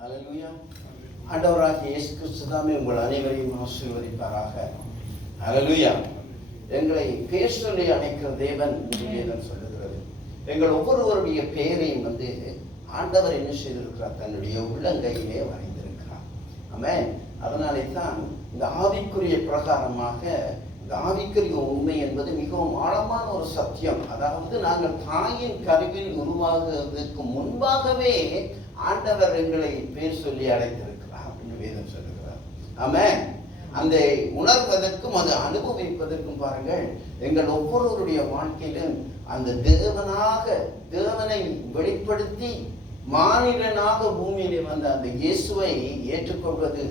ஹல்லேலூயா. ஆண்டவராகிய இயேசு கிறிஸ்து தாமே உங்கள் அனைவரையும் ஆசீர்வதிப்பாராக. ஹல்லேலூயா. எங்களை பேர் சொல்லி அழைக்கிற தேவன் வேதம் சொல்லுகிறது. எங்கள் ஒவ்வொருவருடைய பெயரையும் ஆண்டவர் என்ன செய்திருக்கிறார்? தன்னுடைய உள்ளங்கையிலே வரைந்திருக்கிறார். ஆமென். அதனாலே தான் இந்த ஆவிக்குரிய பிரகாரமாக இந்த ஆவிக்குரிய உண்மை என்பது மிகவும் ஆழமான ஒரு சத்தியம். அதாவது நாங்கள் தாயின் கருவில் உருவாகுவதற்கு முன்பாகவே ஆண்டவர் எங்களை பேர் சொல்லி அழைத்திருக்கிறார் அப்படின்னு வேதம் சொல்லுகிறார். ஆமென். அந்த உணர்வதற்கும் அதை அனுபவிப்பதற்கும் பாருங்கள், எங்கள் ஒவ்வொருவருடைய வாழ்க்கையிலும் அந்த தேவனை வெளிப்படுத்தி மானிடனாக பூமியிலே வந்த அந்த இயேசுவை ஏற்றுக்கொள்வது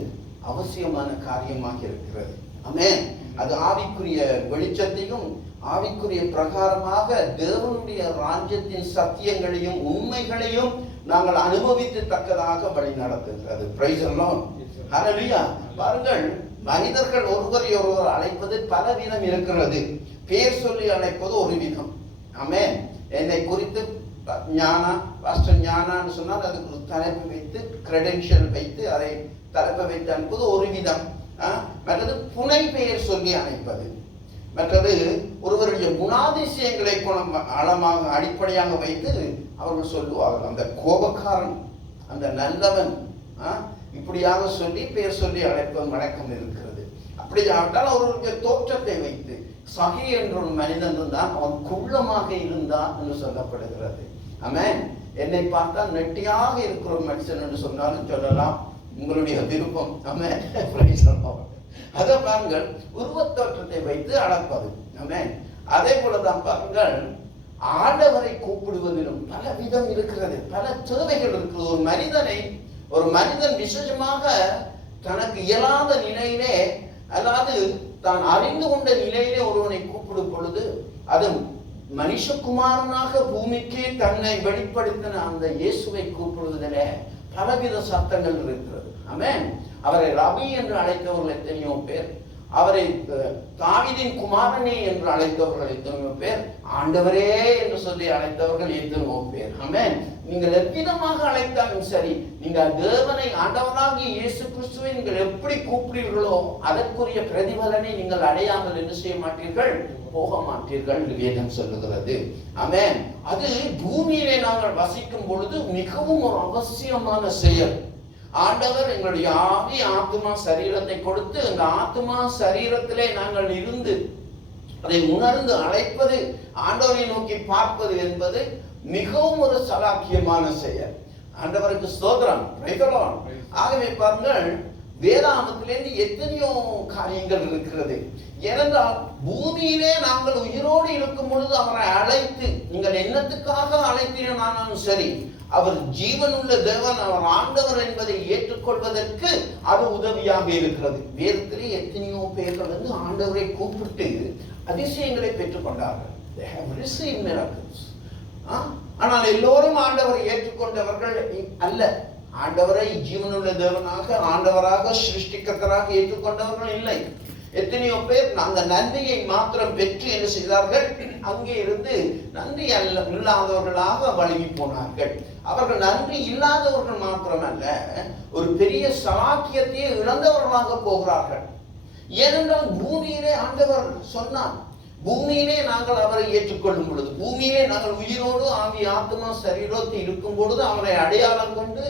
அவசியமான காரியமாக இருக்கிறது. ஆமென். அது ஆவிக்குரிய வெளிச்சத்தையும் ஆவிக்குரிய பிரகாரமாக தேவனுடைய ராஜ்யத்தின் சத்தியங்களையும் உண்மைகளையும் நாங்கள் அனுபவித்து தக்கதாக வழி நடத்துகிறது. Praise the Lord. ஹல்லேலூயா. பாருங்கள், மனிதர்கள் ஒருவரை ஒருவர் அழைப்பது பல விதம் இருக்கிறது. பேர் சொல்லி அழைப்பது ஒரு விதம். ஆமென். என்னை குறித்து ஞானா, பாஸ்டர் ஞானான்னு சொன்னால் அதுக்கு ஒரு தலைப்பு வைத்து கிரெடென்ஷியல் வைத்து அதை தலைப்பை வைத்து அனுப்பது ஒரு விதம். மற்றது புனை பெயர் சொல்லி அழைப்பது. மற்றது ஒருவருடைய குணாதிசயங்களை ஆழமாக அடிப்படையாக வைத்து அவர்கள் சொல்லுவார்கள். அந்த கோபக்காரன், அந்த நல்லவன், இப்படியாக சொல்லி பெயர் சொல்லி அழைப்பது வழக்கம் இருக்கிறது. அப்படி ஆகட்டால் அவர்களுடைய தோற்றத்தை வைத்து சகி என்ற ஒரு மனிதன் இருந்தான், அவன் குள்ளமாக இருந்தான் என்று சொல்லப்படுகிறது. ஆமென். என்னை பார்த்தால் நெட்டியாக இருக்கிற ஒரு மனுஷன் என்று சொன்னாலும் சொல்லலாம், உங்களுடைய விருப்பம். ஆமென். அதை பாருங்கள், உருவத்தோற்றத்தை வைத்து அழைப்பது. ஆமென். அதே போலதான் பாருங்கள், ஆண்டவரை கூப்பிடுவதிலும் பல விதம் இருக்கிறது, பல தேவைகள் இருக்கிறது. ஒரு மனிதன் விசேஷமாக தனக்கு இயலாத நிலையிலே அதாவது தான் அறிந்து கொண்ட நிலையிலே ஒருவனை கூப்பிடும் பொழுது அது மனுஷகுமாரனாக பூமிக்கே தன்னை வெளிப்படுத்தின அந்த இயேசுவை கூப்பிடுவதிலே பலவித சத்தங்கள் இருக்கிறது. ஆமென். அவரை ரபி என்று அழைத்தவர்கள் எத்தனையோ பேர், அவரை தாவீதின் குமாரனே என்று அழைத்தவர்கள் எத்தனையோ பேர், ஆண்டவரே என்று சொல்லி அழைத்தவர்கள் எத்தனையோ பேர். ஆமென். நீங்கள் எவ்விதமாக அழைத்தாலும் சரி, நீங்கள் தேவனை ஆண்டவராகிய இயேசு கிறிஸ்துவை நீங்கள் எப்படி கூப்பிடுவீர்களோ அதற்குரிய பிரதிபலனை நீங்கள் அடையாமல் என்ன செய்ய மாட்டீர்கள்? போக மாட்டீர்கள் என்று வேதம் சொல்லுகிறது. ஆமென். அது பூமியிலே நாங்கள் வசிக்கும் பொழுது மிகவும் ஒரு அவசியமான செயல். ஆண்டவர் எங்களுடைய ஆவி ஆத்மா சரீரத்தை கொடுத்து அந்த ஆத்மா சரீரத்திலே நாங்கள் இருந்து அதை உணர்ந்து அழைப்பது, ஆண்டவரை நோக்கி பார்ப்பது என்பது மிகவும் ஒரு சலாக்கியமான செயல். ஆண்டவருக்கு ஸ்தோத்திரம். ஆகவே பாருங்கள், வேதாகமத்திலிருந்து எத்தனையோ காரியங்கள் இருக்கிறது. ஏனென்றால் பூமியிலே நாங்கள் உயிரோடு இருக்கும் பொழுது அவரை அழைத்து, நீங்கள் என்னத்துக்காக அழைத்தீர்களானாலும் சரி, அவர் ஜீவனுள்ள தேவன், அவர் ஆண்டவர் என்பதை ஏற்றுக்கொள்வதற்கு அது உதவியாக இருக்கிறது. வேதத்திலே எத்தனையோ பேர்கள் ஆண்டவரை கூப்பிட்டு அதிசயங்களை பெற்றுக்கொண்டார்கள். They have received miracles. ஆனால் எல்லோரும் ஆண்டவரை ஏற்றுக்கொண்டவர்கள் அல்ல. ஆண்டவரை ஜீவனுள்ள தேவனாக, ஆண்டவராக, சிருஷ்டிகர்த்தராக ஏற்றுக்கொண்டவர்கள் இல்லை. எத்தனையோ பேர் அந்த நன்றியை மாத்திரம் பெற்று என்ன செய்தார்கள்? அங்கே இருந்து நன்றி இல்லாதவர்களாக வழங்கி போனார்கள். அவர்கள் நன்றி இல்லாதவர்கள் மாத்திரமல்ல, ஒரு பெரிய சலாக்கியத்தையே இழந்தவர்களாக போகிறார்கள். ஏனென்றால் பூமியிலே ஆண்டவர் சொன்னார், பூமியிலே நாங்கள் அவரை ஏற்றுக்கொள்ளும் பொழுது, பூமியிலே நாங்கள் உயிரோடு ஆவி ஆத்மா சரீரத்தில் இருக்கும் பொழுது அவரை அடையாளம் கொண்டு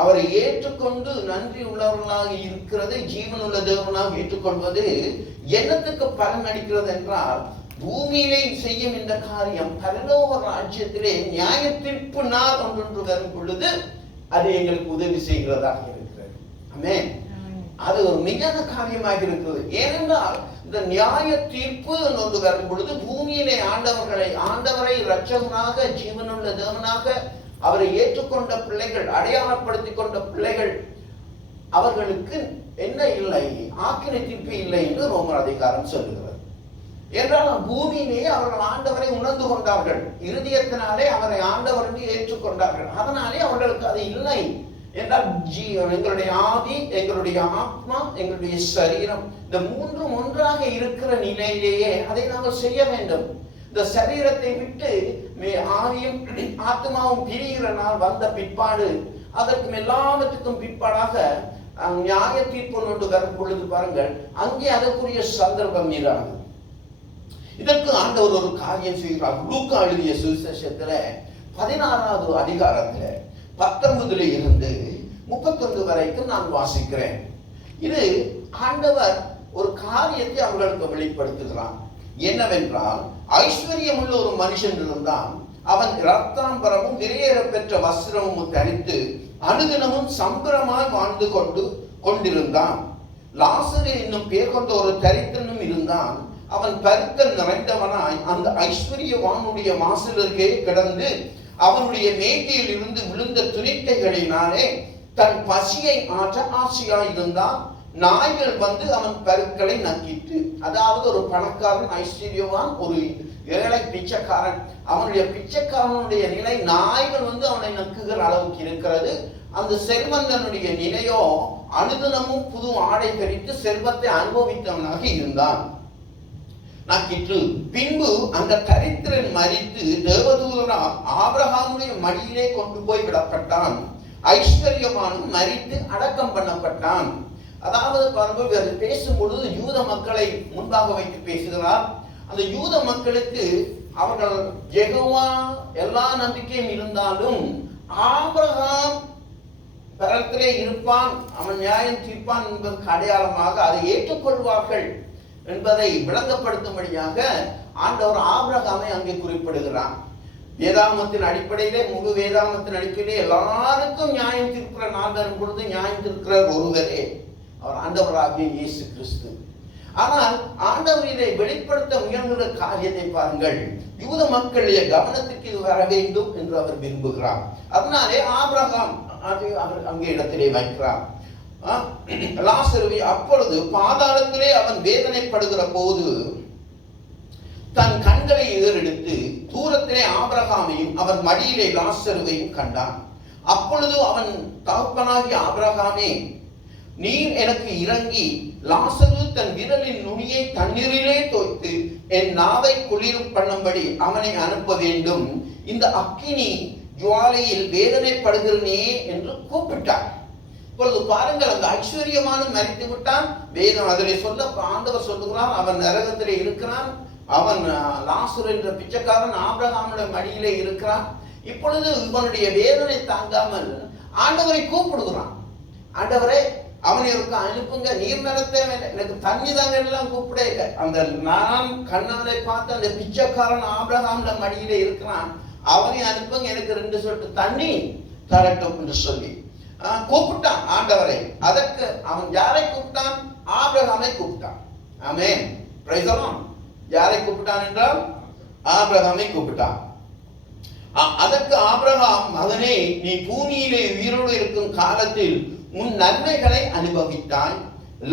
அவரை ஏற்றுக்கொண்டு நன்றி உள்ளவர்களாக இருக்கிறது, ஜீவனுள்ள தேவனாக ஏற்றுக்கொள்வது என்னத்துக்கு பலன் அளிக்கிறது என்றால், பூமியிலே செய்யும் இந்த காரியம் பரலோக ராஜ்யத்திலே நியாய தீர்ப்பு நாள் ஒன்று வரும் பொழுது அது எங்களுக்கு உதவி செய்கிறதாக இருக்கிறது. ஆமென். அது ஒரு மிக காரியமாக இருக்கிறது. ஏனென்றால் இந்த நியாய தீர்ப்பு ஒன்று வரும் பொழுது பூமியிலே ஆண்டவரை இரட்சகனாக, ஜீவனுள்ள தேவனாக அவரை ஏற்றுக்கொண்ட பிள்ளைகள், அடையாளப்படுத்திக் கொண்ட பிள்ளைகள், அவர்களுக்கு என்ன இல்லை? ஆக்கினை தீர்ப்பு இல்லை என்று ரோமர் அதிகாரம் சொல்லுகிறது. என்றால் பூமியிலே அவர்கள் ஆண்டவரை உணர்ந்து கொண்டார்கள், இருதயத்தினாலே அவரை ஆண்டவர் என்று ஏற்றுக்கொண்டார்கள். அதனாலே அவர்களுக்கு அது இல்லை என்றால் எங்களுடைய ஆவி, எங்களுடைய ஆத்மா, எங்களுடைய சரீரம், இந்த மூன்றும் ஒன்றாக இருக்கிற நிலையிலேயே அதை நாங்கள் செய்ய வேண்டும். இந்த சரீரத்தை விட்டு ஆவியும் ஆத்மாவும் பிரிகிற நாள் வந்த பிற்பாடு அதற்கும் எல்லாவற்றுக்கும் பிற்பாடாக நியாய தீர்ப்பு கொண்டு வரும் பொழுது பாருங்கள், அங்கே அதற்குரிய சந்தர்ப்பம் நீரானது. இதற்கு ஆண்டவர் ஒரு காரியம் செய்கிறார். லூக்கா எழுதிய சுவிசேஷத்துல 16வது அதிகாரத்துல 19 இருந்து 31 வரைக்கும் நான் வாசிக்கிறேன். இது ஆண்டவர் ஒரு காரியத்தை அவர்களுக்கு வெளிப்படுத்துகிறான். என்னவென்றால், ஐஸ்வர்யம் உள்ள ஒரு மனுஷன் இருந்தான். அவன் இரத்தாம்பரமும் விரையேற பெற்ற வஸ்திரமும் தரித்து அனுதினமும் சம்பரமாய் வாழ்ந்து கொண்டிருந்தான். லாசரு என்னும் பேர் கொண்ட ஒரு தரித்திரனும் இருந்தான். அவன் பருத்தல் நிறைந்தவனாய் அந்த ஐஸ்வர்யவானுடைய வாசலுக்கே கிடந்து அவனுடைய மேஜையில் இருந்து விழுந்த துணிக்கைகளினாலே தன் பசியை ஆற்ற ஆசையாயிருந்தான். நாய்கள் வந்து அவன் பருக்களை நக்கிட்டு, அதாவது ஒரு பணக்காரன் ஐஸ்வர்யவான், ஒரு ஏழை பிச்சைக்காரன், அவனுடைய பிச்சைக்காரனுடைய நிலை நாய்கள் வந்து அவனை நக்குகிற அளவுக்கு இருக்கிறது. அந்த செல்வந்தனுடைய நிலையோ அனுதினமும் புது ஆடை தரித்து செல்வத்தை அனுபவித்தவனாக இருந்தான். நக்கிற்று. பின்பு அந்த தரித்திரன் மரித்து தேவதூதனால் ஆபிரகாமுடைய மடியிலே கொண்டு போய் விடப்பட்டான். ஐஸ்வர்யவானும் மரித்து அடக்கம் பண்ணப்பட்டான். அதாவது பாருங்கள், பேசும் பொழுது யூத மக்களை முன்பாக வைத்து பேசுகிறார். அந்த யூத மக்களுக்கு அவர்கள் யெகோவா எல்லா நம்பிக்கையும் இருந்தாலும் ஆபிரகாம் பரத்திலே இருப்பான், அவன் நியாயம் தீர்ப்பான் என்பதற்கு அடையாளமாக அதை ஏற்றுக்கொள்வார்கள் என்பதை விளங்கப்படுத்தும்படியாக ஆண்டவர் ஆபிரகாமை அங்கே குறிப்பிடுகிறான். வேதாகமத்தின் அடிப்படையிலே, முழு வேதாகமத்தின் அடிப்படையிலே எல்லாருக்கும் நியாயம் தீர்க்கிற நாள் வரும் பொழுது நியாயம் தீர்க்கிற ஒருவரே அவர் ஆண்டவராகிய இயேசு கிறிஸ்து. ஆனால் ஆண்டவர் இதை வெளிப்படுத்த முயல்கிற காரியத்தை பாருங்கள், யூத மக்களுடைய கவனத்துக்கு இது வர வேண்டும் என்று அவர் விரும்புகிறார். அதனாலே ஆபிரகாம் அவர் அங்கே இடத்திலே வைக்கிறார். லாசருவை அப்பொழுது பாதாளத்திலே அவன் வேதனைப்படுகிற போது தன் கண்களை எதிரெடுத்து தூரத்திலே ஆபிரகாமையும் அவன் மடியிலே லாசருவையும் கண்டான். அப்பொழுது அவன் தகப்பனாகிய ஆபிரகாமே, நீர் எனக்கு இறங்கி லாசரு தன் விரலின் நுனியை தண்ணீரிலே தோய்த்து என் நாவை குளிரும் பண்ணும்படி அவனை அனுப்ப வேண்டும். இந்த அக்கினி ஜுவாலையில் வேதனைப்படுகிறனே என்று கூப்பிட்டார். இப்பொழுது பாருங்கள், அந்த ஐஸ்வர்யமான மரித்து விட்டான். வேதம் அதிலே சொல்ல ஆண்டவர் சொல்லுகிறார், அவன் நரகத்திலே இருக்கிறான். அவன் லாசரு என்ற பிச்சைக்காரன் ஆபிரகாமுடைய மடியிலே இருக்கிறான். இப்பொழுது இவனுடைய வேதனை தாங்காமல் ஆண்டவரை கூப்பிடுகிறான். ஆண்டவரே, அவனை இருக்க அனுப்புங்க, நீர் நடத்த எனக்கு தண்ணி தாங்க எல்லாம் கூப்பிட. அந்த நான் கண்ணாலே பார்த்து அந்த பிச்சைக்காரன் ஆபிரகாமுடைய மடியிலே இருக்கிறான், அவனை அனுப்புங்க, எனக்கு 2 சொட்டு தண்ணி தரட்டும் என்று சொல்லி கூப்பிட்டான் ஆண்டவரை. அதற்கு அவன் யாரை கூப்பிட்டான்? ஆபிரகாமை கூப்பிட்டான். ஆமென், பிரைஸ் தி லார்ட். யாரை கூப்பிட்டான் என்றால் ஆபிரகாமை கூப்பிட்டான். அதற்கு ஆபிரகாம், மகனே, நீ பூமியிலே உயிரோடு இருக்கும் காலத்தில் உன் நன்மைகளை அனுபவித்தான்,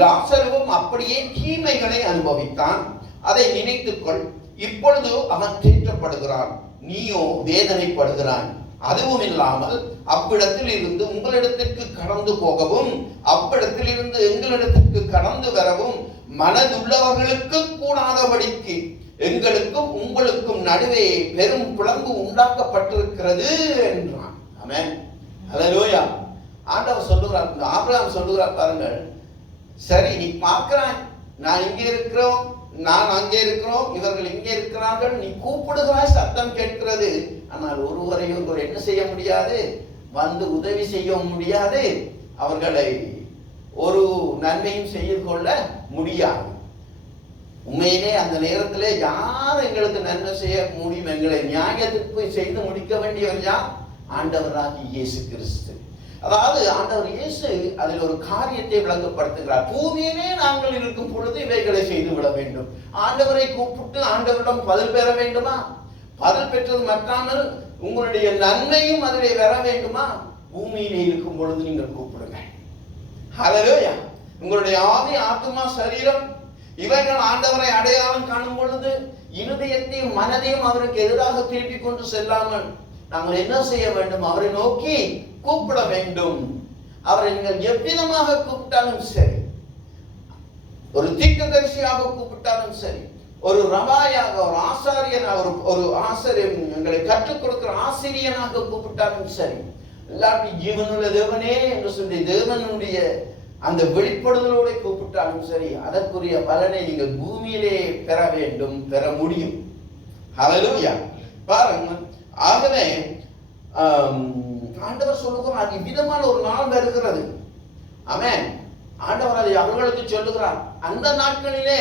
லாசருவும் அப்படியே தீமைகளை அனுபவித்தான். அதை நினைத்துக்கொள். இப்பொழுது அவன் தேற்றப்படுகிறான், நீயோ வேதனைப்படுகிறான். அதுவும் இல்லாமல் அவ்விடத்தில் இருந்து உங்களிடத்திற்கு கடந்து போகவும் அவ்விடத்தில் இருந்து எங்களிடத்திற்கு கடந்து வரவும் மனதுள்ளவர்களுக்கு கூடாதபடிக்கு எங்களுக்கும் உங்களுக்கும் நடுவே பெரும் பிளம்பு உண்டாக்கப்பட்டிருக்கிறது என்றான். ஆமென், ஹல்லேலூயா. ஆண்டவர் சொல்லுகிறார், ஆபிரகாம் சொல்லுகிறார், பாருங்கள், சரி நீ பார்க்கிறாய், நான் இங்கே இருக்கிறோம், நான் அங்கே இருக்கிறோம், இவர்கள் இங்கே இருக்கிறார்கள், நீ கூப்பிடுகிறாய், சத்தம் கேட்கிறது. ஆனால் ஒருவரையும் என்ன செய்ய முடியாது, வந்து உதவி செய்ய முடியாது, அவர்களை ஒரு நன்மையும் செய்து கொள்ள முடியாது. உண்மையிலே அந்த நேரத்திலே யார் எங்களுக்கு நன்மை செய்ய முடியும்? எங்களை நியாயத்திற்கு செய்து முடிக்க வேண்டியவர் யார்? ஆண்டவராகிய இயேசு கிறிஸ்து. அதாவது ஆண்டவர் இயேசு அதில் ஒரு காரியத்தை விளங்கப்படுத்துகிறார். பூமியிலே நாங்கள் இருக்கும் பொழுது இவைகளை செய்து விட வேண்டும். ஆண்டவரை கூப்பிட்டு ஆண்டவரிடம் பதில் பெற வேண்டுமா? பதில் பெற்றது மற்றாமல் உங்களுடைய நன்மையும் அதிலே வர வேண்டுமா? பூமியிலே இருக்கும் பொழுது நீங்கள் கூப்பிடுங்க. ஹல்லேலூயா. உங்களுடைய ஆவி, ஆத்துமா, சரீரம் இவைகள் ஆண்டவரை அடையாளம் காணும் பொழுது இருதயத்தையும் மனதையும் அவருக்கு எதிராக திருப்பி கொண்டு செல்லாமல் நாங்கள் என்ன செய்ய வேண்டும்? அவரை நோக்கி கூப்பிட வேண்டும். அவரை நீங்கள் எவ்விதமாக கூப்பிட்டாலும் சரி, ஒரு தீர்க்கதரிசியாக கூப்பிட்டாலும் சரி, ஒரு ரபாயாக, ஒரு ஆசாரியனாக, ஒரு ஆசிரியர் எங்களை கற்றுக் கொடுக்கிற ஆசிரியனாக கூப்பிட்டாலும் சரி, எல்லாரும் ஜீவனுள்ள தேவனே என்று சொல்லி தேவனுடைய அந்த வெளிப்படுதலோட கூப்பிட்டாலும் சரி, அதற்குரிய பலனை நீங்கள் பூமியிலே பெற வேண்டும், பெற முடியும். ஹல்லேலூயா. பாருங்க, ஆகவே ஆண்டவர் சொல்லுகிறார், இவ்விதமான ஒரு நாள் வருகிறது. ஆமென். ஆண்டவர் அதை அவர்களுக்கு சொல்லுகிறார். அந்த நாட்களிலே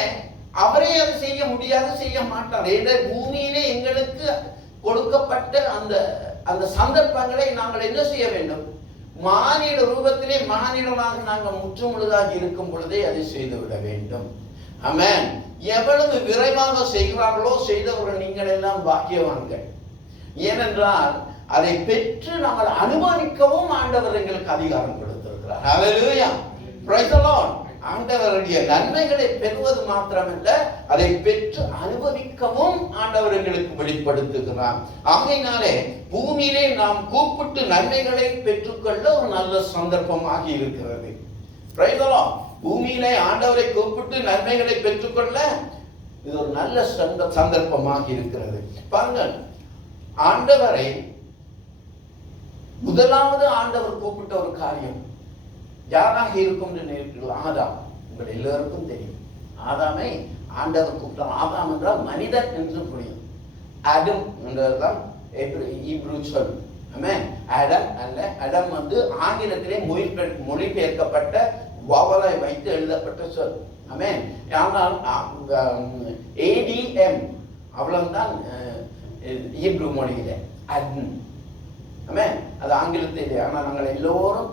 அவரே அதை செய்ய முடியாது, செய்ய மாட்டார். ஏன்னா பூமியிலே எங்களுக்கு கொடுக்கப்பட்ட அந்த சந்தர்ப்பங்களை நாங்கள் என்ன செய்ய வேண்டும்? மானிட ரூபத்திலே மானிடமாக நாங்கள் முற்றுமுழுதாக இருக்கும் பொழுதே அதை செய்துவிட வேண்டும். ஆமென். எவ்வளவு விரைவாக செய்கிறார்களோ செய்தவர்கள் நீங்கள் எல்லாம் பாக்கியவான்கள். ஏனென்றால் அதை பெற்று நாங்கள் அனுபவிக்கவும் ஆண்டவர் எங்களுக்கு அதிகாரம் கொடுத்திருக்கிறார். ஹல்லேலூயா. Praise the Lord. ஆண்டவருடைய நன்மைகளை பெறுவது மாத்திரமல்ல, அதை பெற்று அனுபவிக்கவும் ஆண்டவர் எங்களுக்கு வெளிப்படுத்துகிறார். ஆகையினாலே பூமியிலே நாம் கூப்பிட்டு நன்மைகளை பெற்றுக்கொள்ள ஒரு நல்ல சந்தர்ப்பமாக இருக்கிறது. Price the Lord. பூமியிலே ஆண்டவரை கூப்பிட்டு நன்மைகளை பெற்றுக்கொள்ள இது ஒரு நல்ல சந்தர்ப்பமாக இருக்கிறது. பாருங்கள், ஆண்டவரை முதலாவது ஆண்டவர் கூப்பிட்ட ஒரு காரியம் யாராக இருக்கும் என்று நினைக்கிறீர்கள்? ஆதாம். உங்கள் எல்லோருக்கும் தெரியும். ஆதாமை ஆண்டவர் கூப்பிட்டார். ஆதாம் என்றால் மனிதன் என்று புரியும். ஆடம் என்றதுதான் ஹீப்ரு சொல். ஆடம் அல்ல, அடம் வந்து ஆங்கிலத்திலே மொழிபெயர்க்கப்பட்ட வவலை வைத்து எழுதப்பட்ட சொல். ஆனால் ADM அவ்வளவுதான் ஹீப்ரு மொழியிலே. அது ஆங்கிலத்திலே. ஆனால் நாங்கள் எல்லோரும்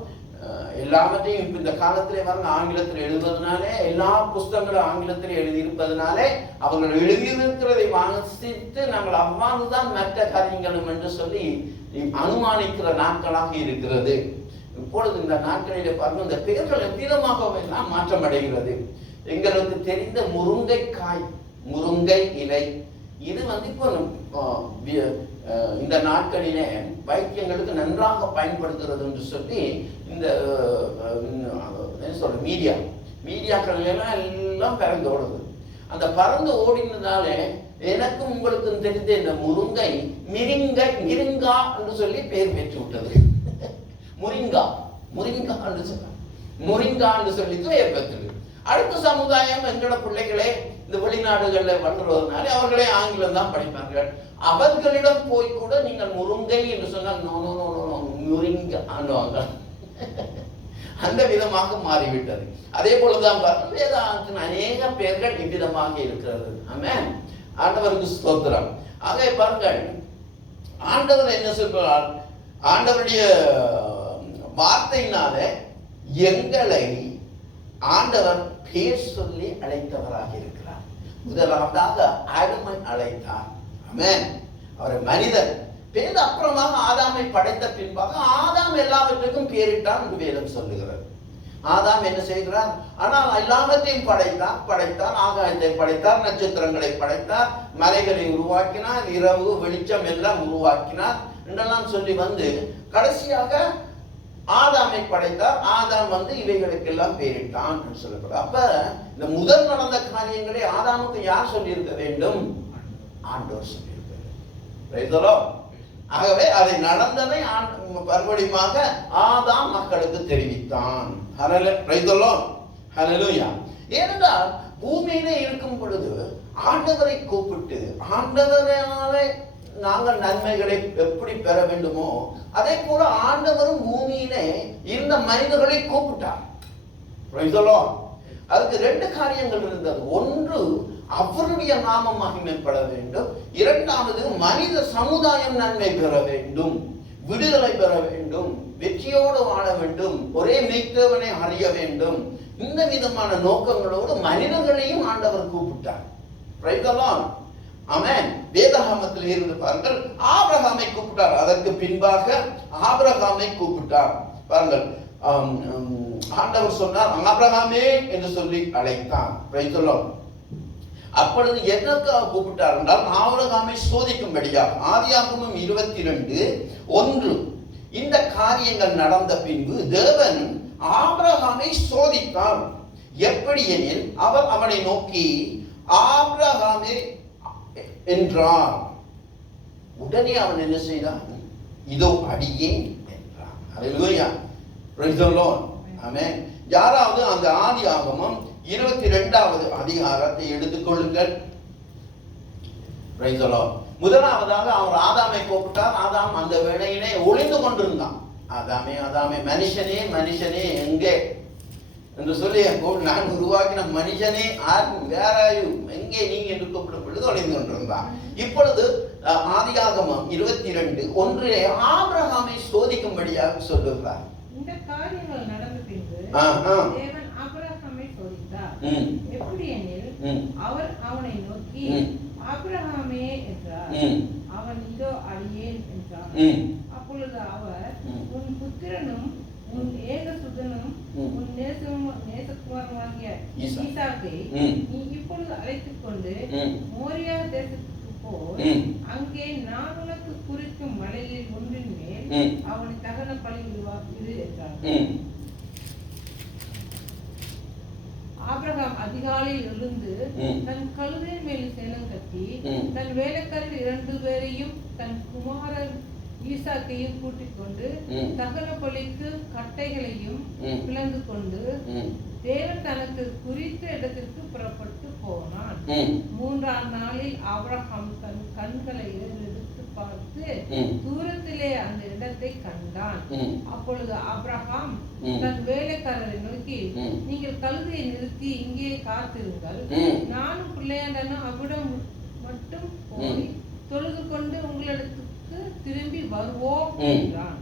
எல்லாவற்றையும் இப்ப இந்த காலத்திலே வர ஆங்கிலத்தில் எழுதுவதனாலே, எல்லா புஸ்தகங்களும் ஆங்கிலத்தில் எழுதியிருப்பதனாலே அவர்கள் எழுதியிருக்கிறதை வாசித்து நாங்கள் அவ்வாறுதான் மற்ற காரியங்களும் என்று சொல்லி அனுமானிக்கிற நாட்களாக இருக்கிறது. இப்பொழுது இந்த நாட்களிலே பாருங்கள், இந்த பெயர்கள் எவ்விதமாக எல்லாம் மாற்றம் அடைகிறது. எங்களுக்கு தெரிந்த முருங்கைக்காய், முருங்கை இலை, இது வந்து இப்போ இந்த நாட்களிலே வைத்தியங்களுக்கு நன்றாக பயன்படுத்துகிறது என்று சொல்லி இந்த மீடியாக்கள் எல்லாம் பறந்து ஓடுது. அந்த பறந்து ஓடினதாலே எனக்கும் உங்களுக்கும் தெரிந்த இந்த முருங்கை மிரிங்கா என்று சொல்லி பெயர் பெற்று விட்டது. முரிங்கா என்று சொல்ல, முரிங்கா என்று சொல்லி பெயர் பெற்றது. அடுத்த சமுதாயம் எங்களோட பிள்ளைகளே இந்த வெளிநாடுகளில் வளர்வதனாலே அவர்களே ஆங்கிலம் தான் படிப்பார்கள். அவர்களிடம் போய் கூட நீங்கள் முருங்கை என்று சொன்னால் நோ நோ நோ நோ முருங்கை ஆண்டுவாங்க. அந்த விதமாக மாறிவிட்டது. அதே போலதான் வேதாந்தத்தின் அநேக பெயர்கள் இவ்விதமாக இருக்கிறது. ஆமென். ஆண்டவருக்கு ஸ்தோத்திரம். ஆகவே பாருங்கள், ஆண்டவர் என்ன சொல்கிறார்? ஆண்டவருடைய வார்த்தையினாலே எங்களை ஆண்டவர் பேர் சொல்லி அழைத்தவராக இருக்கிறார். முதலாவதாக ஆதாமை அழைத்தார். ஆமென். அவர் மனிதன். பேர் அப்புறமாக ஆதாமை படைத்த பின்பாக ஆதாம் எல்லாவற்றுக்கும் பேரிட்டான் என்று வேதம் சொல்லுகிறது. ஆதாம் என்ன செய்கிறார்? ஆனால் எல்லாவற்றையும் படைத்தார். ஆகாயத்தை படைத்தார், நட்சத்திரங்களை படைத்தார், மலைகளை உருவாக்கினார், இரவு வெளிச்சம் எல்லாம் உருவாக்கினார் என்றெல்லாம் சொல்லி வந்து கடைசியாக ஆதாமை படைத்தார். ஆதாம் வந்து இவைகளுக்கெல்லாம் பேரிட்டான் என்று சொல்லப்படுது. அப்ப இந்த முதல் நடந்த காரியங்களை ஆதாமுக்கு யார் சொல்லியிருக்க வேண்டும்? ஆண்டவர் சொல்லியிருக்கிறார். ஆகவே அதை நடந்ததை மறுபடியுமாக ஆதாம் மக்களுக்கு தெரிவித்தான். ஏனென்றால் பூமியிலே இருக்கும் பொழுது ஆண்டவரை கூப்பிட்டு ஆண்டவராலே நாங்கள் நன்மைகளை எப்படி பெற வேண்டுமோ அதே போல ஆண்டவரும் பூமியிலே இருந்த மனிதர்களை கூப்பிட்டார். அதுக்கு ரெண்டு காரியங்கள் இருந்தது. ஒன்று, அவருடைய நாமம் மகிமைப்பட வேண்டும். இரண்டாவது, மனித சமுதாயம் நன்மை பெற வேண்டும், விடுதலை பெற வேண்டும், வெற்றியோடு வாழ வேண்டும், ஒரே மெய்த்தேவனை அறிய வேண்டும். இந்த விதமான நோக்கங்களோடு மனிதர்களையும் ஆண்டவர் கூப்பிட்டார். ஆமென். வேதாகமத்தில் இருந்து பாருங்கள், ஆபிரகாமை கூப்பிட்டார். அதற்கு பின்பாக ஆபிரகாமை கூப்பிட்டார். பாருங்கள், ஆண்டவர் சொன்னார் ஆபிரகாமே என்று சொல்லி அழைத்தான். அப்பொழுது எதற்காக கூப்பிட்டார் என்றால் ஆபிரகாமை சோதிக்கும்படியாக. ஆதியாகமம் 22:1 இந்த காரியங்கள் நடந்த பின்பு தேவன் ஆபிரகாமை சோதித்தார். எப்படி எனில் அவர் அவனை நோக்கி ஆபிரகாமே என்றார். உடனே அவன் என்ன செய்தான்? இதோ அடியேன் என்றான். ஹல்லேலூயா, பிரைஸ் தி லார்ட், ஆமென். யாராவது அந்த ஆதியாகமம் 22வது அதிகாரத்தை எடுத்துக்கொள்ளுங்கள். Price the Lord. முதலாவதாக அவர் ஆதாமை கூப்பிட்டார். ஆதாம் அந்த வேளையிலே ஒளிந்து கொண்டிருந்தான். ஆதாமே மனுஷனே மனுஷனே எங்கே என்று சொல்லி, நான் உருவாக்கின மனுஷனே வேறாயு எங்கே நீங்க என்று கூப்பிடும் பொழுது ஒளிந்து கொண்டிருந்தான். இப்பொழுது ஆதியாகமம் 22:1 ஆபிரகாமை சோதிக்கும்படியாக சொல்லுகிறார். இந்த காரியங்கள் நடந்த பின்பு தேவன் ஆபிரகாமை சோதித்தார். எப்படி எனில், அவர் அவனை நோக்கி ஆபிரகாமே என்றார். அவன் இதோ அடியேன் என்றார். அப்பொழுது அவர், உன் புத்திரனும் உன் ஏகசுதனும் உன் நேசகுமாரனாகிய ஈசாக்கை நீ இப்பொழுது அழைத்துக் கொண்டு மோரியா தேசத்துக்கு போய் அங்கே நான் உனக்கு குறிக்கும் மலையில் ஒன்றின் மேல் அவனை தகன பலியிடு என்றார். ஆபிரகாம் அதிகாலையில் எழுந்து தன் கழுதையின் மேல் சேணம் கட்டி தன் வேலைக்காரர் 2 பேரையும் தன் குமாரன் ஈசாக்கையும் கூட்டிக் கொண்டு தகன பலிக்கு கட்டைகளையும் பிளந்து கொண்டு தேவன் தனக்கு குறித்த இடத்திற்கு புறப்பட்டு போனான். 3ஆம் நாளில் ஆபிரகாம் தன் கண்களை எடுத்து பார்த்து தூரத்திலே அந்த இடத்தை கண்டான். அப்பொழுது ஆபிரகாம் தன் வேலைக்காரரை நோக்கி, நீங்கள் கழுதையை நிறுத்தி இங்கே காத்திருங்கள், நானும் பிள்ளையாண்டனும் அவ்விடம் மட்டும் போய் தொழுது கொண்டு உங்களிடத்துக்கு திரும்பி வருவோம் என்றான்.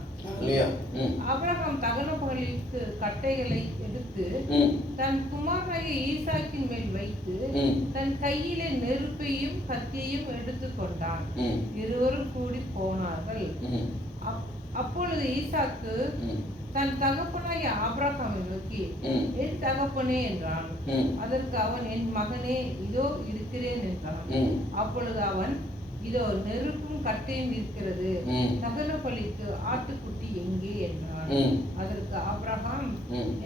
ஆபிரகாம் தகன பலிக்கு கட்டைகளை எடுத்து தன் குமாரனாகிய ஈசாக்கின் மேல் வைத்து தன் கையிலே நெருப்பையும் கத்தியையும் எடுத்துக் கொண்டான். இருவரும் கூடி போனார்கள். அப்பொழுது ஈசாக்கு தன் தகப்பனாகிய ஆபிரகாமை நோக்கி, என் தகப்பனே என்றான். அதற்கு அவன், என் மகனே, இதோ இருக்கிறேன் என்றான். அப்பொழுது அவன், இதோ நெருப்பும் கட்டையும் இருக்கிறது, தகன பலிக்கு ஆட்டுக்குட்டி எங்கே என்றான். அதற்கு ஆபிரகாம்,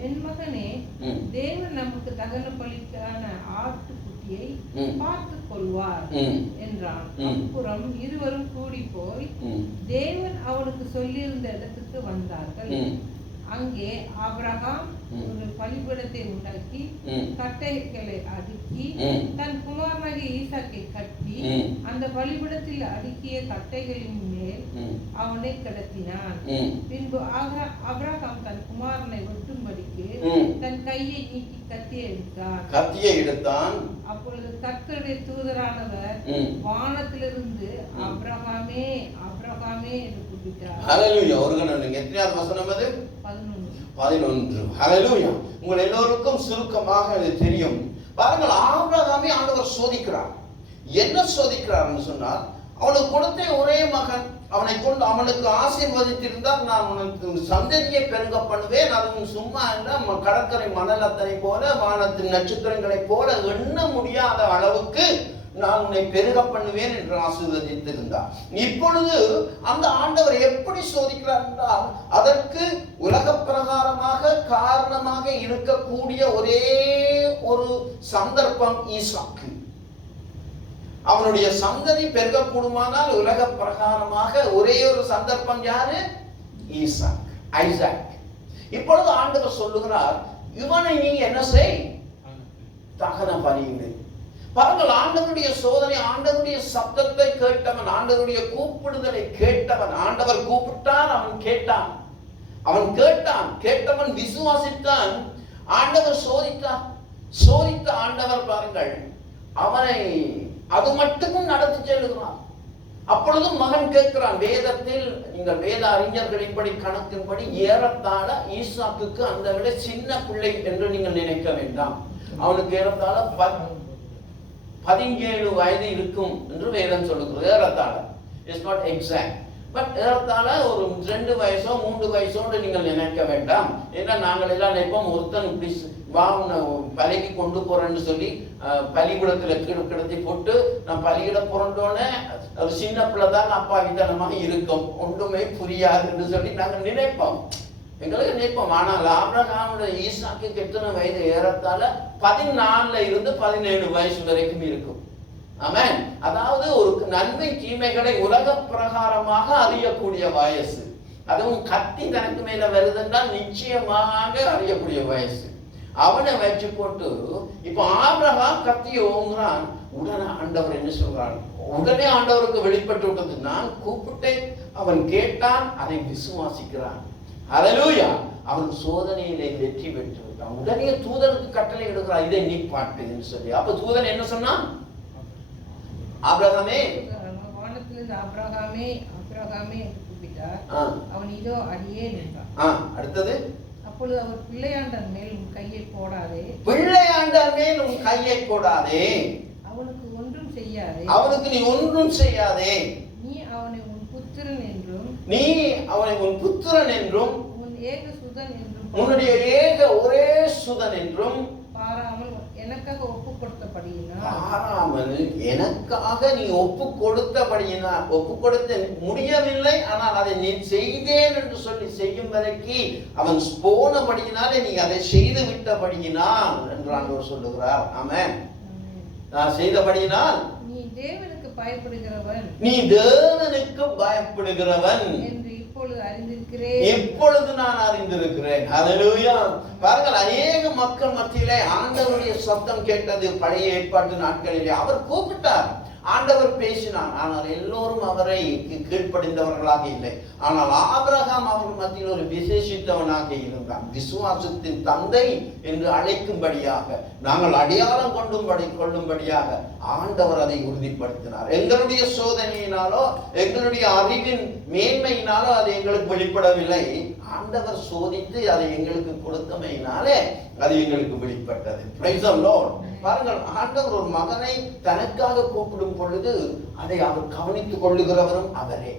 என் மகனே, தேவன் நமக்கு தகன பலிக்கான ஆட்டுக்குட்டியை பார்த்து கொள்வார் என்றான். அப்புறம் இருவரும் கூடி போய் தேவன் அவனுக்கு சொல்லியிருந்த இடத்துக்கு வந்தார்கள். அங்கே ஆபிரகாம் ஒரு பலிபீடத்தை உண்டாக்கி கட்டைகளை அடுக்கி தன் குமாரனாகிய ஈசாக்கை கட்டி அந்த பலிபீடத்தில் அடுக்கிய கட்டைகளின் மேல் அவனை கிடத்தினான். பின்பு ஆபிரகாம் தன் குமாரனை வெட்டும்படிக்கு தன் கையை நீக்கி கத்தியை எடுத்தான். அப்பொழுது கர்த்தருடைய தூதரானவர் வானத்திலிருந்து ஆபிரகாமே ஆபிரகாமே என்று கூப்பிட்டார். ஹல்லேலூயா. ஒரு கணம் எத்தனையாவது வசனம் அது? 11. ஹல்லேலூயா. உங்கள் எல்லோருக்கும் சுருக்கமாக இது தெரியும். பாருங்கள், ஆபிரகாமை ஆண்டவர் சோதிக்கிறார். என்ன சோதிக்கிறார்னு சொன்னால், அவனுக்கு கொடுத்த ஒரே மகன், அவனை கொண்டு அவனுக்கு ஆசீர்வதித்திருந்தால் நான் உனக்கு சந்ததியை பெருக பண்ணுவேன், அதுவும் சும்மா இல்ல, கடற்கரை மணல் அத்தனை போல வானத்தின் நட்சத்திரங்களை போல எண்ண முடியாத அளவுக்கு நான் உன்னை பெருக பண்ணுவேன் என்று ஆசீர்வதித்திருந்தார். இப்பொழுது அந்த ஆண்டவர் எப்படி சோதிக்கிறார் என்றால், அதற்கு உலக பிரகாரமாக காரணமாக இருக்கக்கூடிய ஒரே ஒரு சந்தர்ப்பம் ஈசாக்கு. அவனுடைய சந்ததி பெருகக்கூடுமானால் உலக பிரகாரமாக ஒரே ஒரு சந்தர்ப்பம் யாரு? ஈசாக், ஐசாக். இப்பொழுது ஆண்டவர் சொல்லுகிறார், இவனை நீ என்ன செய்? தகன பலியிடு. பாருங்கள், ஆண்டவருடைய சோதனை, ஆண்டவருடைய சப்தத்தை கேட்டவன், ஆண்டவருடைய கூப்பிடுதலை கேட்டவன். ஆண்டவர் கூப்பிட்டான், அவன் கேட்டான். அவன் கேட்டான், கேட்டவன் விசுவாசித்தான். ஆண்டவர் சோதித்தான். சோதித்த ஆண்டவர் பாருங்கள், அவனை அது மட்டும் நடத்தி செல்லுகிறான். அப்பொழுது மகன் கேட்கிறான். வேதத்தில் நீங்கள் வேத அறிஞர்களின்படி கணக்கின்படி ஏறத்தாழ ஈசாக்குக்கு அந்த விட சின்ன பிள்ளை என்று நீங்கள் நினைக்க வேண்டாம். அவனுக்கு ஏறத்தாழ 17 வயது இருக்கும் என்று வேதம் சொல்லுகிறது. ஏறத்தாழ, இட்ஸ் நாட் எக்ஸாக்ட், பட் ஏறத்தாழ ஒரு 2 வயசோ 3 வயசோடு நீங்கள் நினைக்க வேண்டாம். ஏன்னா நாங்கள் எல்லாம் நினைப்போம், ஒருத்தன் இப்படி பலிக்கு கொண்டு போறேன்னு சொல்லி பலிகுடத்துல கிடத்தி போட்டு நான் பலியிட புரண்டோன்னே ஒரு சின்ன பிள்ளைதான் அப்பாவித்தனமாக இருக்கும், ஒன்றுமே புரியாதுன்னு சொல்லி நாங்கள் நினைப்போம், எங்களுக்கு நினைப்போம். ஆனால் ஆபிரகாமுடைய ஈசாக்கு எத்தனை வயது? ஏறத்தாழ 14 இருந்து 17 வயசு வரைக்கும் இருக்கும். ஆமென். அதாவது ஒரு நன்மை தீமைகளை உலக பிரகாரமாக அறியக்கூடிய வயசு. அதுவும் கத்தி தனக்கு மேல வருதுன்றால் நிச்சயமாக அறியக்கூடிய வயசு. அவனை வச்சு போட்டு இப்ப ஆபிரகாம் கத்தியை ஓங்குறான். உடனே ஆண்டவர் என்ன சொல்றான்? உடனே ஆண்டவருக்கு வெளிப்பட்டு விட்டது. நான் கூப்பிட்டேன், அவன் கேட்டான், அதை விசுவாசிக்கிறான். ஹல்லேலூயா. அவன் சோதனையிலே வெற்றி பெற்று விட்டான். உடனே தூதருக்கு கட்டளை எடுக்கிறான், இதை நீ பாட்டுன்னு சொல்லி. அப்ப தூதன் என்ன சொன்னான்? ஆபிரகாமே வானத்திலிருந்து ஆபிரகாமே ஆபிரகாமே என்று கூப்பிட்டார். அவன் இதோ அடியே நின்றான். அடுத்தது, அப்பொழுது அவர் பிள்ளையாண்டன் மேல் உன் கையை போடாதே, பிள்ளையாண்டன் மேல் உன் கையை போடாதே, அவனுக்கு ஒன்றும் செய்யாதே, அவனுக்கு நீ ஒன்றும் செய்யாதே, நீ அவனை உன் புத்திரன் என்றும், நீ அவனை உன் புத்திரன் என்றும், உன் ஏக சுதன் என்றும், உன்னுடைய ஏக ஒரே சுதன் என்றும் பாராமல் எனக்காக ஒப்பு கொடுத்தபடியினால், பாராமல் எனக்காக நீ ஒப்பு கொடுத்தபடியினால், ஒப்பு கொடுத்த முடியவில்லை, ஆனால் அதை நீ செய்தேன் என்று சொல்லி செய்யும் வரைக்கும் அவன் போனபடியினாலே நீ அதை செய்து விட்டபடியினால் என்று ஆண்டவர் சொல்லுகிறார். ஆமென். நான் செய்தபடியினால் நீ தேவனுக்கு பயப்படுகிறவன், நீ தேவனுக்கு பயப்படுகிறவன் என்று இப்பொழுது அறிந்திருக்கிறேன், இப்பொழுது நான் அறிந்திருக்கிறேன். ஹல்லேலூயா. பாருங்கள், அநேக மக்கள் மத்தியிலே ஆண்டவருடைய சத்தம் கேட்டது. பழைய ஏற்பாட்டு நாட்களிலே அவர் கூப்பிட்டார், ஆண்டவர் பேசினான். ஆனால் எல்லோரும் அவரை கீழ்ப்படிந்தவர்களாக இல்லை. ஆனால் ஆபிரகாம் அவர்கள் மத்தியில் ஒரு விசேஷித்தவனாக இருந்தான். விசுவாசத்தின் தந்தை என்று அழைக்கும்படியாக, நாங்கள் அடையாளம் கொள்ளும்படியாக ஆண்டவர் அதை உறுதிப்படுத்தினார். எங்களுடைய சோதனையினாலோ எங்களுடைய அறிவின் மேன்மையினாலோ அது எங்களுக்கு வெளிப்படவில்லை. ஆண்டவர் சோதித்து அதை எங்களுக்கு கொடுத்தமையினாலே அது எங்களுக்கு வெளிப்பட்டது. Price the Lord. பாருங்கள், ஆண்டவர் ஒரு மகனை தனக்காக கூப்பிடும் பொழுது அதை அவர் கவனித்துக் கொள்ளுகிறவரும் அவரே.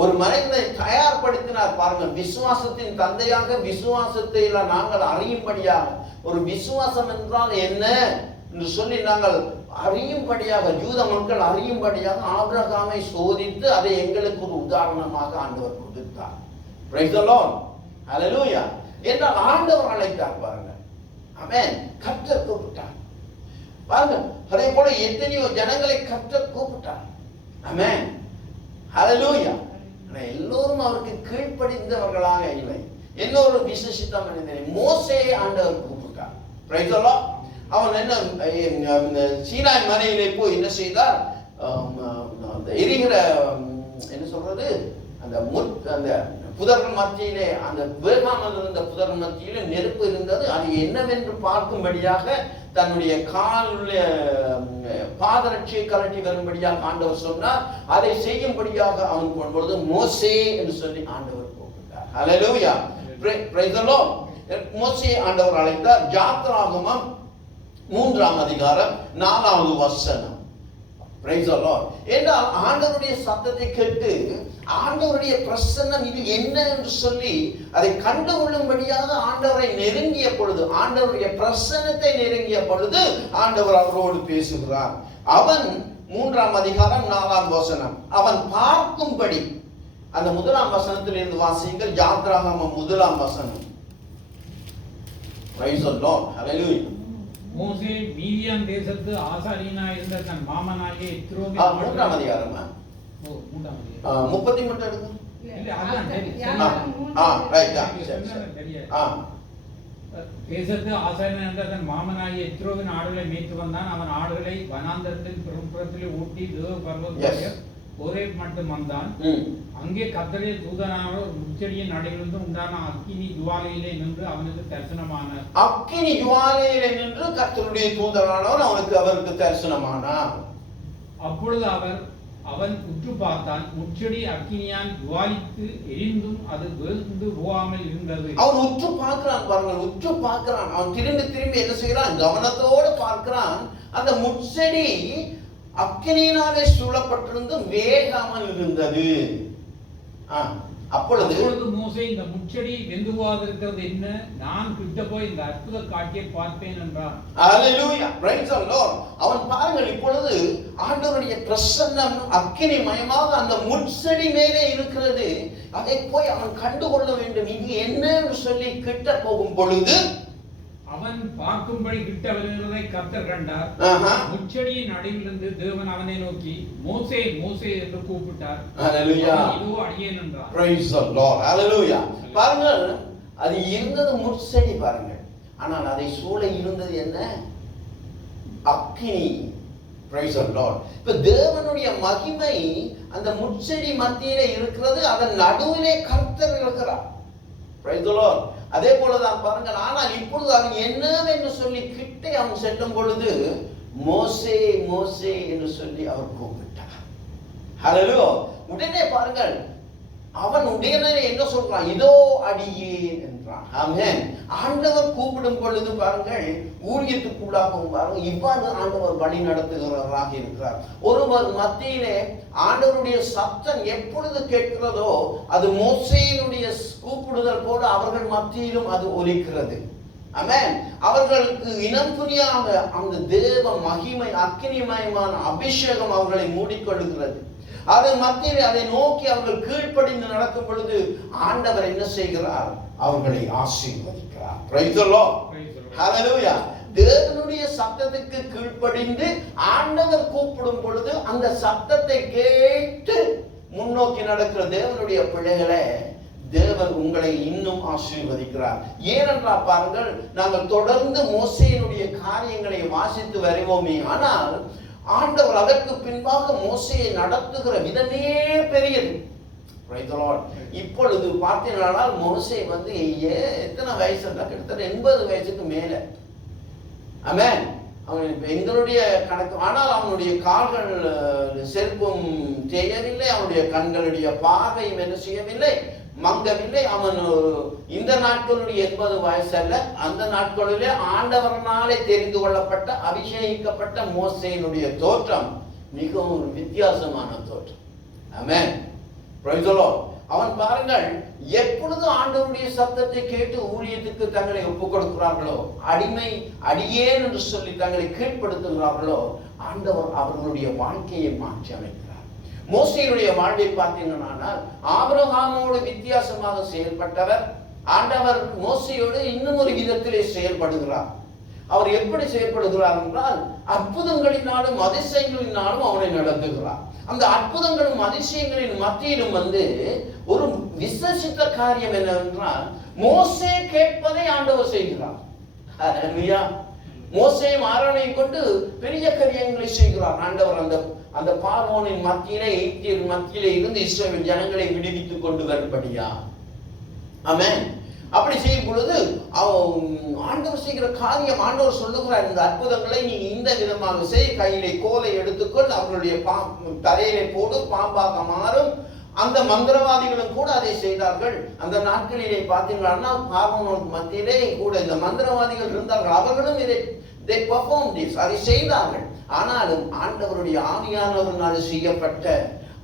ஒரு மனிதனை தயார்படுத்தினார். பாருங்கள், விசுவாசத்தின் தந்தையாக விசுவாசத்தை நாங்கள் அறியும்படியாக, ஒரு விசுவாசம் என்றால் என்ன என்று சொல்லி நாங்கள் அறியும்படியாக, யூத மக்கள் அறியும்படியாக ஆபிரகாமை சோதித்து அதை எங்களுக்கு ஒரு உதாரணமாக ஆண்டவர் கொடுத்தார். Praise the Lord. ஹல்லேலூயா. என்றால் ஆண்டவர் அழைத்தார். பாருங்க, ஆமென். கர்த்தர் கூப்பிட்டார். பாருங்க, அதே போல எத்தனையோ ஜனங்களை கர்த்தர் கூப்பிட்டார். ஆமென். ஹல்லேலூயா. ஆனா எல்லோரும் அவருக்கு கீழ்ப்படிந்தவர்களாக இல்லை. இன்னொரு விசேஷித்த மனிதனை மோசேயை ஆண்டவர் கூப்பிட்டார். Price the Lord. அவன் என்ன சீனாய் மலையிலே போய் என்ன செய்தார்? எரிகிற என்ன சொல்றது, அந்த புதர்கள் மத்தியிலே, அந்த வேகாமல் இருந்த புதர்கள் மத்தியிலே நெருப்பு இருந்தது. அது என்னவென்று பார்க்கும்படியாக தன்னுடைய பாதரட்சியை கலட்டி வரும்படியாக ஆண்டவர் சொன்னார். அதை செய்யும்படியாக அவன் கொண்டு மோசே என்று சொல்லி ஆண்டவர் கூப்பிட்டார். ஹல்லேலூயா. Praise the Lord. மோசே ஆண்டவர் அழைத்தார். யாத்ராகமம் 3ஆம் அதிகாரம் 4வது வசனம். Praise the Lord. என்றால் ஆண்டவருடைய சத்தத்தை கேட்டு ஆண்டவருடைய பிரசன்னம் இது என்ன என்று சொல்லி அதை கண்டுகொள்ளும்படியாக ஆண்டவரை நெருங்கிய பொழுது, ஆண்டவருடைய பிரசன்னத்தை நெருங்கிய பொழுது ஆண்டவர் அவரோடு பேசுகிறார். அவன் 3ஆம் அதிகாரம் 4ஆம் வசனம். அவன் பார்க்கும்படி, அந்த 1ஆம் வசனத்திலிருந்து வாசியுங்கள். யாத்ராகமம் 1ஆம் வசனம். Praise the Lord. ஹல்லேலூயா. மோசே மீதியான் தேசத்து ஆசாரியனாய் இருந்த தன் மாமனாகிய எத்ரோவின் 3ஆம் அதிகாரமா? 33 எடுங்க. இல்ல, அதான் சரி. தேசத்து ஆசாரியனாய் இருந்த தன் மாமனாகிய எத்ரோவின் ஆடுகளை மேய்த்து வந்தான். அவன் ஆடுகளை வனாந்தரத்தின் புறத்திலே ஊட்டி தேவ பர்வதத்திலே ஒரேப் மட்டும் வந்தான். அங்கே கர்த்தருடைய தூதனானவர் ஒரு முச்செடியின் நடுவிலிருந்து உண்டான அக்கினி ஜுவாலையிலே நின்று அவனுக்கு தரிசனமானார். அக்கினி ஜுவாலையிலே நின்று கர்த்தருடைய தூதனானவர் அவருக்கு தரிசனமானார். அப்பொழுது அவன் உற்று பார்த்தான். முச்செடி அக்கினியான் ஜுவாலித்து எரிந்தும் அது வெந்து போகாமல் இருந்தது. அவன் உற்று பார்க்கிறான். பாருங்கள், உற்று பார்க்கிறான். அவன் திரும்பி என்ன செய்கிறான்? கவனத்தோடு பார்க்கிறான். அந்த முச்செடி அக்கினியினாலே சூழப்பட்டிருந்து வேகாமல் இருந்தது. அப்பொழுது மோசே, இந்த முச்செடி வெந்து போகாதிருக்கிறது என்ன? நான் கிட்ட போய் இந்த அற்புத காட்சியை பார்ப்பேன் என்றான். ஹல்லேலூயா. Praise the Lord. அவன் பாருங்கள், இப்பொழுது ஆண்டவருடைய பிரசன்னம் அக்கினி மயமாக அந்த முச்செடி மேலே இருக்கிறது. அதை போய் அவன் கண்டுகொள்ள வேண்டும். இது என்னன்னு சொல்லி கிட்ட போகும் பொழுது அவன் பார்க்கும்படி கிட்ட வருகிறதை கர்த்தர் கண்டார். முச்செடியின் நடுவிலிருந்து தேவன் அவனை நோக்கி மோசே மோசே என்று கூப்பிட்டார். ஹalleluya. இதோ அடியேன் என்றார். Praise the Lord. Hallelujah. பாருங்கள், அது இருந்தது முட்செடி பாருங்கள். ஆனால் அதை சூழ இருந்தது என்ன? அக்கினி. Praise the Lord. இப்ப தேவனுடைய மகிமை அந்த முட்செடி மத்தியிலே இருக்கிறது, அதன் நடுவிலே கர்த்தர் இருக்கிறார். Praise the Lord. அதே போலதான் பாருங்கள், ஆனால் இப்பொழுது அவன் என்னவென்று சொல்லி கிட்டே அவன் செல்லும் பொழுது மோசே மோசே என்று சொல்லி அவர் கூப்பிட்டார். ஹalleluya. உடனே பாருங்கள், அவன் உடனே என்ன சொல்றான்? இதோ அடியேன் என்றான். ஆமென். ஆண்டவர் கூப்பிடும் பொழுது பாருங்கள், ஊழியத்துக்குள்ளாகவும் பாருங்கள், இவ்வாறு ஆண்டவர் வழி நடத்துகிறவராக இருக்கிறார். ஒருவர் மத்தியிலே ஆண்டவருடைய சத்தம் எப்பொழுது கேட்கிறதோ அது மோசேயினுடைய கூப்பிடுதல் போல அவர்கள் மத்தியிலும் அது ஒலிக்கிறது. ஆமென். அவர்களுக்கு இனம் புரியாத அந்த தேவ மகிமை, அக்கினிமயமான அபிஷேகம் அவர்களை மூடிக்கொள்கிறது. அதன் மத்தியில் அதை நோக்கி அவர்கள் கீழ்ப்படிந்து நடக்கும் பொழுது ஆண்டவர் என்ன செய்கிறார்? அவர்களை ஆசீர்வதிக்கிறார். Praise the Lord. Hallelujah. தேவனுடைய சத்தத்துக்கு கீழ்ப்படிந்து ஆண்டவர் கூப்பிடும் பொழுது அந்த சத்தத்தை கேட்டு முன்னோக்கி நடக்கிற தேவனுடைய பிள்ளைகளை தேவன் உங்களை இன்னும் ஆசீர்வதிக்கிறார். ஏனென்றால் பாருங்கள், நாங்கள் தொடர்ந்து மோசேயினுடைய காரியங்களை வாசித்து வருவோமே, ஆனால் ஆண்டவர் அதற்கு பின்பாக மோசேயை நடத்துகிற விதமே பெரியது. இப்பொழுது பார்த்தீங்கன்னா மோசே வந்து எத்தனை வயசு? கிட்டத்தட்ட 80 வயசுக்கு மேல. ஆமென். அவன் எங்களுடைய கணக்கு. ஆனால் அவனுடைய கால்கள் செருப்பும் செய்யவில்லை, அவனுடைய கண்களுடைய பார்வையும் என்ன செய்யவில்லை, மங்கவில்லை. அவன் இந்த நாட்களுடைய 80 வயசு அல்ல, அந்த நாட்களிலே ஆண்டவரனாலே தெரிந்து கொள்ளப்பட்ட அபிஷேகிக்கப்பட்ட மோசேயினுடைய தோற்றம் மிகவும் வித்தியாசமான தோற்றம். ஆமென். Praise the Lord. அவன் பாருங்கள், எப்பொழுது ஆண்டவருடைய சத்தத்தை கேட்டு ஊழியத்துக்கு தங்களை ஒப்புக் கொடுக்கிறார்களோ, அடியேன் என்று சொல்லி தங்களை கீழ்ப்படுத்துகிறார்களோ, ஆண்டவர் அவர்களுடைய வாழ்க்கையை மாற்றி அமைக்கிறார். மோசேயினுடைய வாழ்வை பார்த்தீங்கன்னா ஆபிரகாமோடு வித்தியாசமாக செயல்பட்டவர். ஆண்டவர் மோசேயோடு இன்னும் ஒரு விதத்திலே செயல்படுகிறார். அவர் எப்படி செயல்படுகிறார் என்றால் அற்புதங்களினாலும் அதிசயங்களினாலும் அவனை நடத்துகிறார். அந்த அற்புதங்களும் அதிசயங்களின் மத்தியிலும் வந்து ஒரு விசேஷித்த காரியம் என்னவென்றால் மோசே கேட்பதை ஆண்டவர் செய்கிறார். ஹல்லேலூயா. மோசேயும் ஆரோனையும் கொண்டு பெரிய காரியங்களை செய்கிறார் ஆண்டவர். அந்த பார்வோனின் மத்தியிலே, எகிப்தியர் மத்தியிலே இருந்து இஸ்ரவேல் ஜனங்களை விடுவித்துக் கொண்டு வரும்படியா. ஆமென். அப்படி செய்யும் பொழுது ஆண்டவர் செய்கிற காரியம், ஆண்டவர் சொல்லுகிறார், இந்த அற்புதங்களை நீ இந்த விதமாக செய், கையிலே கோலை எடுத்துக்கொள், அவர்களுடைய தலையிலே போடு, பாம்பாக மாறும். அந்த மந்திரவாதிகளும் கூட அதை செய்தார்கள். அந்த நாட்களிலே பார்த்தீங்கன்னா பார்வோனுக்கு மத்தியிலே கூட இந்த மந்திரவாதிகள் இருந்தார்கள். அவர்களும் அதை செய்தார்கள். ஆனாலும் ஆண்டவருடைய ஆவியானவரால் செய்யப்பட்ட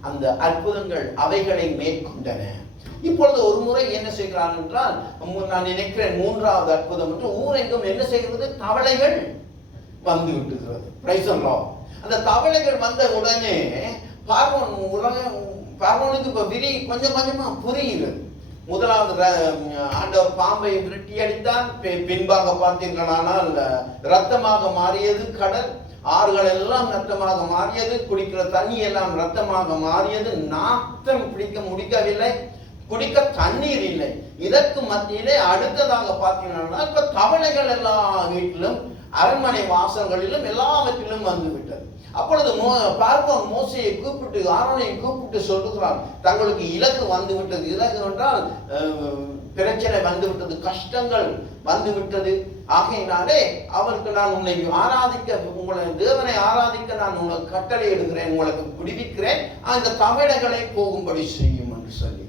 அந்த அற்புதங்கள் அவைகளை மேற்கொண்டன. இப்பொழுது ஒரு முறை என்ன செய்கிறான் என்றால், நான் நினைக்கிறேன் 3வது அற்புதம் என்று ஊரெங்கும் என்ன செய்கிறது? தவளைகள் வந்து விட்டுகிறது. Price the Lord. அந்த தவளைகள் வந்த உடனே பார்வோனுக்கு இப்ப கொஞ்சம் கொஞ்சமா புரிகிறது. முதலாவது ஆண்டவர் பாம்பை விரட்டி அடித்தான். பின்பாக பார்த்தீர்களானால் ரத்தமாக மாறியது கடல், ஆறுகள் எல்லாம் ரத்தமாக மாறியது, குடிக்கிற தண்ணி எல்லாம் ரத்தமாக மாறியது. நாத்தம் முடிக்கவில்லை, குடிக்க தண்ணீர் இல்லை. இதற்கு மத்தியிலே அடுத்ததாக பார்த்தீங்கன்னா இப்ப தவளைகள் எல்லா வீட்டிலும், அரண்மனை வாசல்களிலும் எல்லாவற்றிலும் வந்து விட்டது. அப்பொழுது பார்வோன் மோசேயை கூப்பிட்டு ஆரோனை கூப்பிட்டு சொல்லுகிறான், தங்களுக்கு இலக்கு வந்து விட்டது. இலக்கு என்றால் பிரச்சனை வந்து விட்டது, கஷ்டங்கள் வந்து விட்டது. ஆகையினாலே அவருக்கு நான் உன்னை ஆராதிக்க, உங்களை தேவனை ஆராதிக்க நான் உங்களுக்கு கட்டளை எடுக்கிறேன், உங்களுக்கு விடுவிக்கிறேன், அந்த தவளைகளை போகும்படி செய்யும் என்று சொல்லி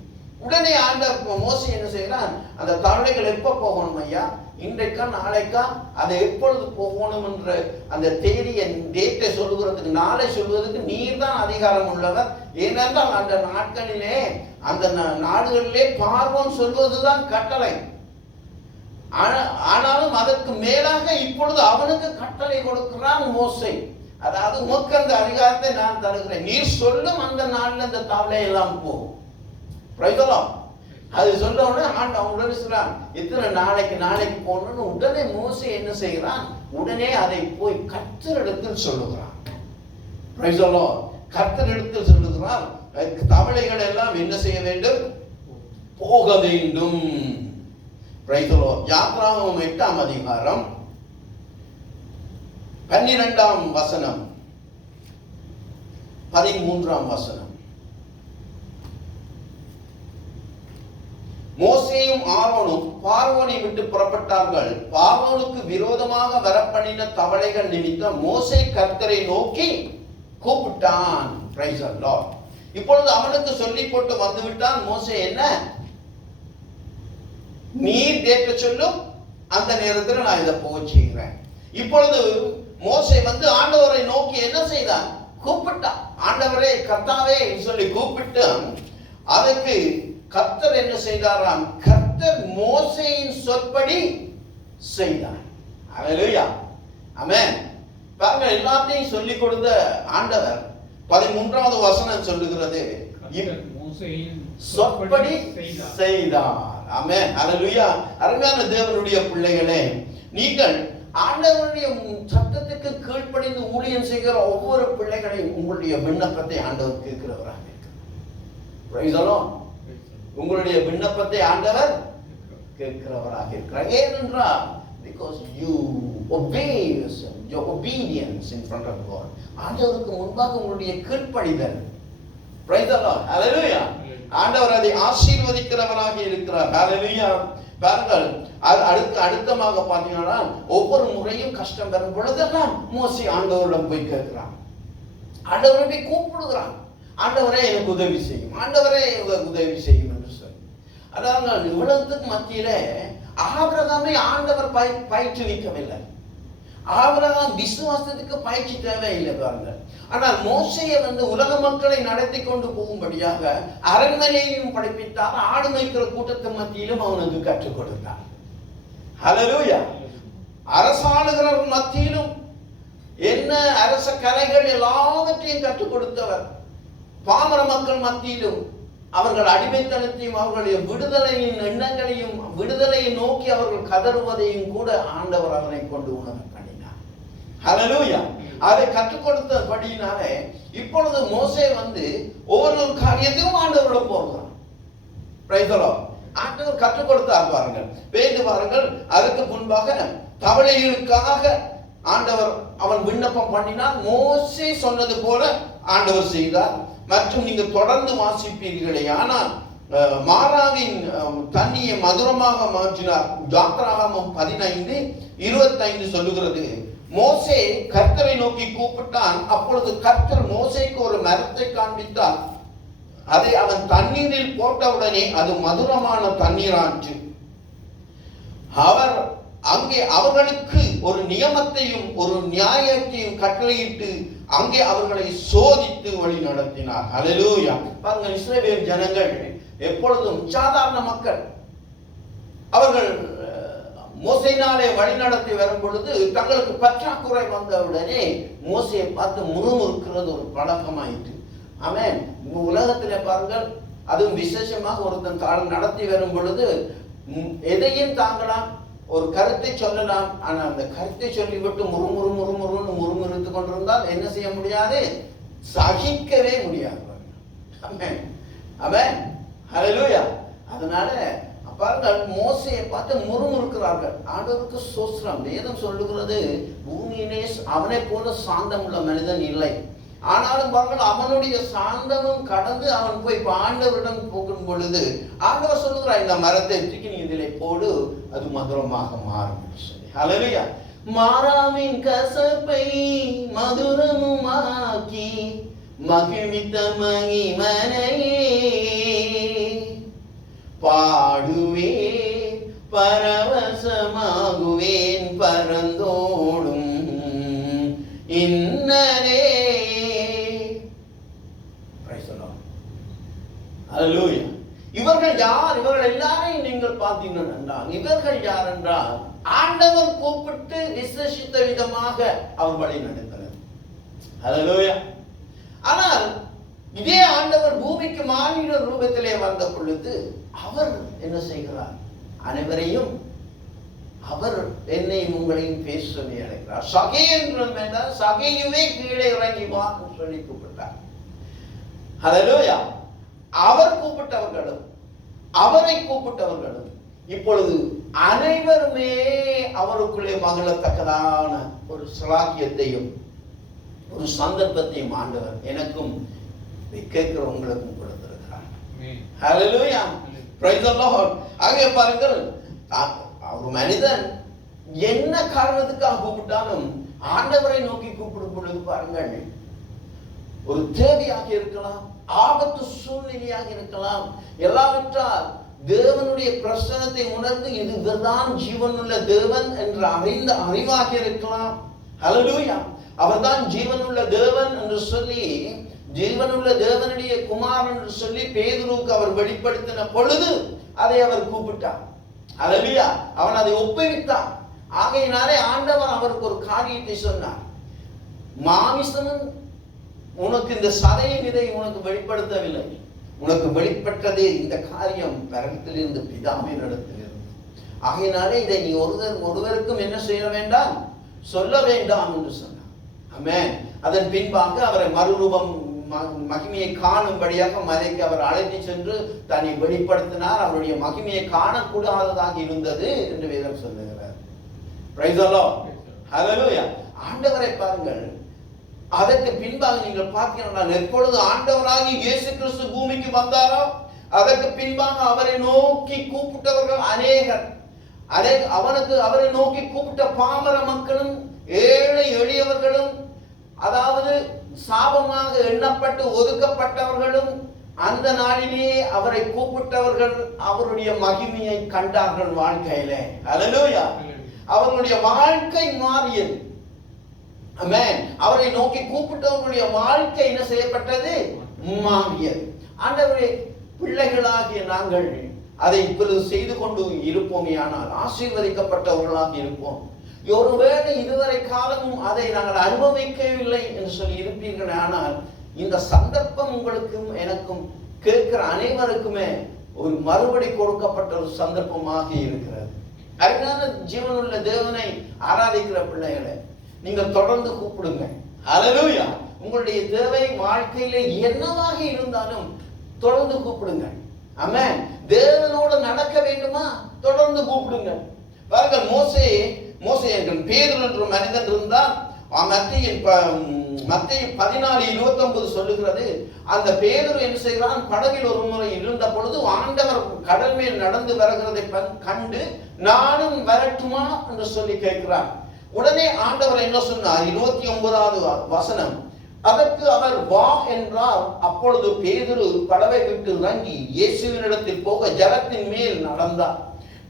உடனே ஆண்டவர் மோசே என்ன செய்கிறான்? அந்த தவளைகள் எப்ப போகணும் ஐயா? இன்றைக்கா நாளைக்கா? அதை எப்பொழுது போகணும் என்ற அந்த தேதியை டேட்டை சொல்லுகிறதுக்கு, நாளை சொல்வதற்கு நீர் தான் அதிகாரம் உள்ளவர். ஏனென்றால் அந்த நாட்களிலே அந்த நாடுகளிலே பார்வோன் சொல்வதுதான் கட்டளை. ஆனாலும் அதற்கு மேலாக இப்பொழுது அவனுக்கு கட்டளை கொடுக்கிறான் மோசே. அதாவது உமக்கு அந்த அதிகாரத்தை நான் தருகிறேன், நீர் சொல்லும் அந்த நாளில் அந்த தவளை எல்லாம் போகும். அது சொன்ன உடனே அவன் உடனே சொல்றான், இத்தனை நாளைக்கு போகணும்னு உடனே மோசே என்ன செய்கிறான், உடனே அதை போய் கர்த்தரிடத்தில் சொல்லுகிறான். Price the Lord. கர்த்தரிடத்தில் சொல்லுகிறான், தவளைகள் எல்லாம் என்ன செய்ய வேண்டும், போக வேண்டும். Price the Lord. யாத்ராகமம் 8ஆம் அதிகாரம் 12ஆம் வசனம் 13ஆம் வசனம். மோசேயும் ஆரோனும் பார்வோனை விட்டு புறப்பட்டார்கள். பார்வோனுக்கு விரோதமாக வரப்பண்ணின தவளைகள் நிமித்தம் மோசே கர்த்தரை நோக்கி கூப்பிட்டான். Price the Lord. இப்பொழுது அவனுக்கு சொல்லி போட்டு வந்து விட்டான். மோசே என்ன, நீர் கேட்க சொல்லும், அந்த நேரத்தில் நான் இதை போக செய்கிறேன். இப்பொழுது மோசே வந்து ஆண்டவரை நோக்கி என்ன செய்தான், கூப்பிட்டான். ஆண்டவரே கர்த்தாவே சொல்லி கூப்பிட்டு அதுக்கு கர்த்தர் என்ன செய்தாராம், கர்த்தர் மோசேயின் சொற்படி செய்தார். ஹல்லேலூயா, ஆமென். பாருங்க, எல்லாத்தையும் சொல்லி கொடுத்த ஆண்டவர் 13வது வசனம் சொல்லுகிறது, மோசேயின் சொற்படி செய்தார். ஆமென், ஹல்லேலூயா. அருமையான தேவனுடைய பிள்ளைகளே, நீங்கள் ஆண்டவருடைய சத்தத்துக்கு கீழ்ப்படிந்து ஊழியம் செய்கிற ஒவ்வொரு பிள்ளைகளையும் உங்களுடைய விண்ணப்பத்தை ஆண்டவர் கேட்கிறவராக இருக்கிறார். Price the Lord. உங்களுடைய விண்ணப்பத்தை ஆண்டவர் கேட்கிறவராக இருக்கிறார். ஏனென்றால் because you obey your obedience in front of God. ஆண்டவருக்கு முன்பாக உங்களுடைய கீழ்ப்படிதல். Praise the Lord. Hallelujah. ஆண்டவர் அதை ஆசீர்வதிக்கிறவராக இருக்கிறார். Hallelujah. பாருங்கள், அடுத்தமாக பார்த்தீங்கன்னா ஒவ்வொரு முறையும் கஷ்டம் வரும் பொழுதெல்லாம் மோசே ஆண்டவரிடம் போய் கேட்கிறான், ஆண்டவரை போய் கூப்பிடுகிறான், ஆண்டவரே எனக்கு உதவி செய்யும், ஆண்டவரே உதவி செய்யும் என்று சொல்லி. அதாவது இவ்வளவுக்கு மத்தியில ஆபிரகாமை ஆண்டவர் பயிற்றுவிக்கவில்லை. ஆபிரகாம் விசுவாசத்துக்கு பயிற்சி தேவையில்லை பாருங்க. ஆனால் மோசேயை வந்து உலக மக்களை நடத்தி கொண்டு போகும்படியாக அரண்மனையிலும் படிப்பித்தார், ஆடு மேய்க்கிற கூட்டத்து மத்தியிலும் அவனுக்கு கற்றுக் கொடுத்தார். ஹல்லேலூயா. அரசாளுகிற மத்தியிலும் என்ன அரச கலைகள் எல்லாவற்றையும் கற்றுக் கொடுத்தவர். பாமர மக்கள் மத்தியிலும் அவர்கள் அடிமைத்தனத்தையும் அவர்களுடைய விடுதலையின் எண்ணங்களையும் விடுதலையை நோக்கி அவர்கள் கதறுவதையும் கூட ஆண்டவர் அவனை கொண்டு உணர பண்ணினார். ஹல்லேலூயா. அதை கற்றுக் கொடுத்தபடியினாலே இப்பொழுது மோசே வந்து ஒவ்வொரு காரியத்தையும் ஆண்டவரோட போகிறான். Price the Lord. ஆண்டவர் கற்றுக் கொடுத்தார் பாருங்கள். வேண்டு பாருங்கள், அதற்கு முன்பாக தவளைகளுக்காக ஆண்டவர் அவன் விண்ணப்பம் பண்ணினான். மோசே சொன்னது போல ஆண்டவர் செய்தார். மற்றும் நீங்கள் தொடர்ந்து வாசிப்பீர்களே, ஆனால் மாராவின் தண்ணியை மதுரமாக மாற்றினார். யாத்ராகமம் 15:25 சொல்லுகிறது, மோசே கர்த்தரை நோக்கி கூப்பிட்டான். அப்பொழுது கர்த்தர் மோசேக்கு ஒரு மரத்தை காண்பித்தார். அதை அவன் தண்ணீரில் போட்டவுடனே அது மதுரமான தண்ணீராச்சு. அவர் அங்கே அவர்களுக்கு ஒரு நியமத்தையும் ஒரு நியாயத்தையும் கட்டளையிட்டு அங்கே அவர்களை சோதித்து வழி நடத்தினார். ஹல்லேலூயா. பாருங்கள், இஸ்ரவேல் ஜனங்கள் எப்பொழுதும் சாதாரண மக்கள். அவர்கள் மோசேயினாலே வழி நடத்தி வரும் பொழுது தங்களுக்கு பற்றாக்குறை வந்தவுடனே மோசேயை பார்த்து முறுமுறுக்கிறது ஒரு பழக்கமாயிற்று. ஆமென். உலகத்திலே பாருங்கள், அதுவும் விசேஷமாக ஒருத்தன் காலம் நடத்தி வரும் பொழுது எதையும் தாங்கலாம், ஒரு கருத்தை சொல்லலாம். ஆனால் அந்த கருத்தை சொல்லிவிட்டு முறுமுறுத்து கொண்டிருந்தால் என்ன செய்ய முடியாது, சகிக்கவே முடியாது. ஆமென், ஆமென், ஹல்லேலூயா. அதனால பாருங்கள், மோசேயை பார்த்து முறுமுறுக்கிறார்கள். ஆண்டவருக்கு ஸ்தோத்திரம். வேதம் சொல்லுகிறது, பூமியிலே அவனை போல சாந்தம் உள்ள மனிதன் இல்லை. ஆனாலும் பாருங்கள், அவனுடைய சாந்தமும் கடந்து அவன் போய் ஆண்டவரிடம் போகும் பொழுது ஆண்டவர் சொல்லுகிறார், இந்த மரத்தை தூக்கி நீ இதிலே போடு, அது மதுரமாக மாறும். ஹல்லேலூயா. மாறாவின் கசப்பை மதுரமுமாக்கி மகிழ்வித்த மகிமனையே பாடுவேன், பரவசமாகுவேன், பரந்தோடும் இன்னரே. ஹல்லேலூயா. இவர்கள் யார்? இவர்கள் எல்லாரையும் நீங்கள் பார்த்தீர்கள் என்றால் இவர்கள் யார் என்றால் ஆண்டவர் கூப்பிட்டு விசேஷித்த விதமாக அவர் வழி நடத்தினர். ஹல்லேலூயா. ஆனால் இதே ஆண்டவர் பூமிக்கு மானிட ரூபத்திலே வந்த பொழுது அவர் என்ன செய்கிறார்? அனைவரையும் அவர் என்னையும் உங்களையும் பேச சொல்லி அழைக்கிறார். சகே என்று சகையுமே கீழே இறங்கி வா என்று சொல்லி கூப்பிட்டார். ஹல்லேலூயா. அவர் கூப்பிட்டவர்களும் அவரை கூப்பிட்டவர்களும் இப்பொழுது அனைவருமே அவருக்குள்ளே மகிழத்தக்கதான ஒரு சலாக்கியத்தையும் ஒரு சந்தர்ப்பத்தையும் ஆண்டவர் எனக்கும் கேட்கிற உங்களுக்கும் கொடுத்திருக்கிறார். ஹல்லேலூயா. Praise the Lord. ஆகவே பாருங்கள், ஒரு மனிதன் என்ன காரணத்துக்காக கூப்பிட்டாலும் ஆண்டவரை நோக்கி கூப்பிடும் பொழுது பாருங்கள், ஒரு தேவையாக இருக்கலாம், ஆபத்து சூழ்நிலையாக இருக்கலாம், எல்லாவற்றால் தேவனுடைய பிரசன்னத்தை உணர்ந்து இதுதான் ஜீவனுள்ள தேவன் என்று அறிந்த அறிவாக இருக்கலாம். ஹல்லேலூயா. அவர்தான் ஜீவனுள்ள தேவன் என்று சொல்லி, ஜீவனுள்ள தேவனுடைய குமாரன் என்று சொல்லி பேதுருக்கு அவர் வெளிப்படுத்தின பொழுது அதை அவர் கூப்பிட்டார். ஹல்லேலூயா. அவன் அதை ஒப்புவித்தான். ஆகையினாலே ஆண்டவர் அவருக்கு ஒரு காரியத்தை சொன்னார். மாமிசமும் உனக்கு இந்த சதையும் இதை உனக்கு வெளிப்படுத்தவில்லை, உனக்கு வெளிப்பட்டதே இந்த காரியம் பரத்திலிருந்து பிதாவின் இடத்திலிருந்து. ஆகையினாலே இதை நீ ஒருவருக்கும் என்ன செய்ய வேண்டாம், சொல்ல வேண்டாம் என்று சொன்னார். ஆமென். அதன் பின்பாக அவரை மறுரூபம் மகிமையை காணும்படியாக மலைக்கு அவர் அழைத்து சென்று தன்னை வெளிப்படுத்தினார். அவருடைய மகிமையை காணக்கூடாததாக இருந்தது என்று வேதம் சொல்லுகிறார். Praise the Lord. ஹல்லேலூயா. ஆண்டவரை பாருங்கள், அதற்கு பின்பாக நீங்கள் பார்த்தீங்கன்னா எப்பொழுது ஆண்டவராகி இயேசு கிறிஸ்து பூமிக்கு வந்தாரோ அதற்கு பின்பாக அவரை நோக்கி கூப்பிட்டவர்கள் அநேகர். அவரை நோக்கி கூப்பிட்ட பாமர மக்களும் ஏழை எளியவர்களும், அதாவது சாபமாக எண்ணப்பட்டு ஒதுக்கப்பட்டவர்களும் அந்த நாளிலேயே அவரை கூப்பிட்டவர்கள் அவருடைய மகிமையை கண்டார்கள் வாழ்க்கையிலே. ஹல்லேலூயா. அவர்களுடைய வாழ்க்கை மாறியது. ஆமென். அவரை நோக்கி கூப்பிட்டவர்களுடைய வாழ்க்கை என்ன செய்யப்பட்டது? மாறியது. ஆண்டவரே, பிள்ளைகளாகிய நாங்கள் அதை இப்பொழுது செய்து கொண்டு இருப்போமே, ஆனால் ஆசீர்வதிக்கப்பட்டவர்களாக இருப்போம். ஒருவேளை இதுவரை காலமும் அதை நாங்கள் அனுபவிக்கவில்லை என்று சொல்லி இருப்பீர்கள், ஆனால் இந்த சந்தர்ப்பம் உங்களுக்கும் எனக்கும் கேட்கிற அனைவருக்குமே ஒரு மறுபடி கொடுக்கப்பட்ட ஒரு சந்தர்ப்பமாக இருக்கிறது. அருமையான ஜீவனுள்ள தேவனை ஆராதிக்கிற பிள்ளைகளை நீங்கள் தொடர்ந்து கூப்பிடுங்க. ஹல்லேலூயா. உங்களுடைய தேவை வாழ்க்கையில என்னவாக இருந்தாலும் தொடர்ந்து கூப்பிடுங்க. ஆமென். தேவனோடு நடக்க வேண்டுமா? தொடர்ந்து கூப்பிடுங்க. பாருங்கள், மோசே என்ற பேதுரு என்ற மனிதன் இருந்தால் மத்தேயு 14:29 சொல்லுகிறது. அந்த பேதுரு என்ன செய்கிறான்? படகில் ஒரு முறை இருந்த பொழுது ஆண்டவர் கடல் மேல் நடந்து வருகிறதை கண்டு நானும் வரட்டுமா என்று சொல்லி கேட்கிறான். உடனே ஆண்டவர் என்ன சொன்னார்? 29வது வசனம். அதற்கு அவர் வா என்றார். அப்பொழுது பேதுரு படவை விட்டு இறங்கி இயேசுவினிடத்தில் போக ஜலத்தின் மேல் நடந்தார்.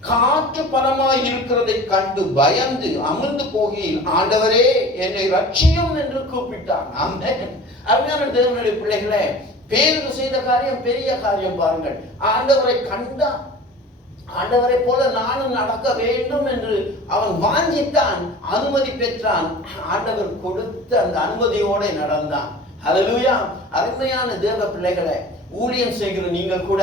காற்று பலமாய் இருக்கிறதை கண்டு பயந்து அமிர்ந்து போகையில், ஆண்டவரே என்னை ரட்சியும் என்று கூப்பிட்டான். ஆமென். அருமையான தேவனுடைய பிள்ளைகளே, பேதுரு செய்த காரியம் பெரிய காரியம். பாருங்கள், ஆண்டவரை கண்டான். ஆண்டவரை போல நானும் நடக்க வேண்டும் என்று அவன் வாஞ்சித்தான், அனுமதி பெற்றான். ஆண்டவர் கொடுத்த அந்த அனுமதியோட நடந்தான். ஹல்லேலூயா. அருமையான தேவ பிள்ளைகளை, ஊழியம் செய்கிற நீங்கள் கூட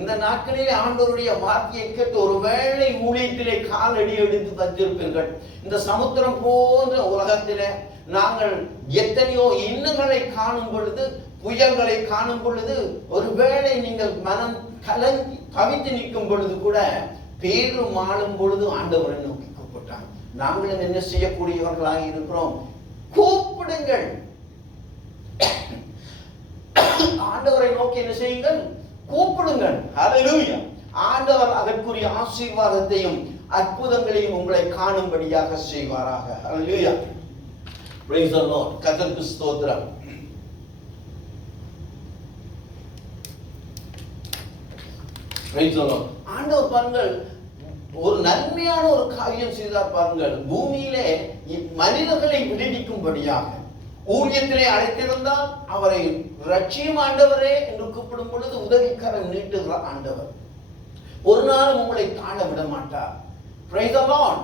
இந்த நாட்களிலே ஆண்டவருடைய வார்த்தையை கேட்டு ஒருவேளை ஊழியத்திலே காலடி எடுத்து வச்சிருப்பீர்கள். இந்த சமுத்திரம் போன்ற உலகத்திலே நாங்கள் எத்தனையோ இன்னல்களை காணும் பொழுது, புயல்களை காணும் பொழுது, ஒருவேளை நீங்கள் மனம் கலங்கி தவித்து நிற்கும் பொழுது கூட பேதுரு மாளும் பொழுது ஆண்டவரை நோக்கி கூப்பிட்டான். நாங்களும் என்ன செய்யக்கூடியவர்களாக இருக்கிறோம்? கூப்பிடுங்கள். ஆண்டவரை நோக்கி என்ன செய்யுங்கள்? கூப்பிடுங்கள். ஹல்லேலூயா. ஆண்டவர் அதற்குரிய ஆசீர்வாதத்தையும் அற்புதங்களையும் உங்களை காணும்படியாக செய்வாராக. ஹல்லேலூயா. Praise the Lord. கர்த்தருக்கு ஸ்தோத்திரம். Praise the Lord. ஆண்டவர் பாருங்கள், ஒரு நன்மையான ஒரு காரியம் செய்தார். பாருங்கள், பூமியிலே மனிதர்களை விடுவிக்கும்படியாக ஊழியத்திலே அழைத்திருந்தால் அவரை ரட்சியும் ஆண்டவரே என்று கூப்பிடும் பொழுது உதவிக்கரம் நீட்டுகிற ஆண்டவர் ஒரு நாளும் உங்களை தாழ விட மாட்டார். Praise the Lord.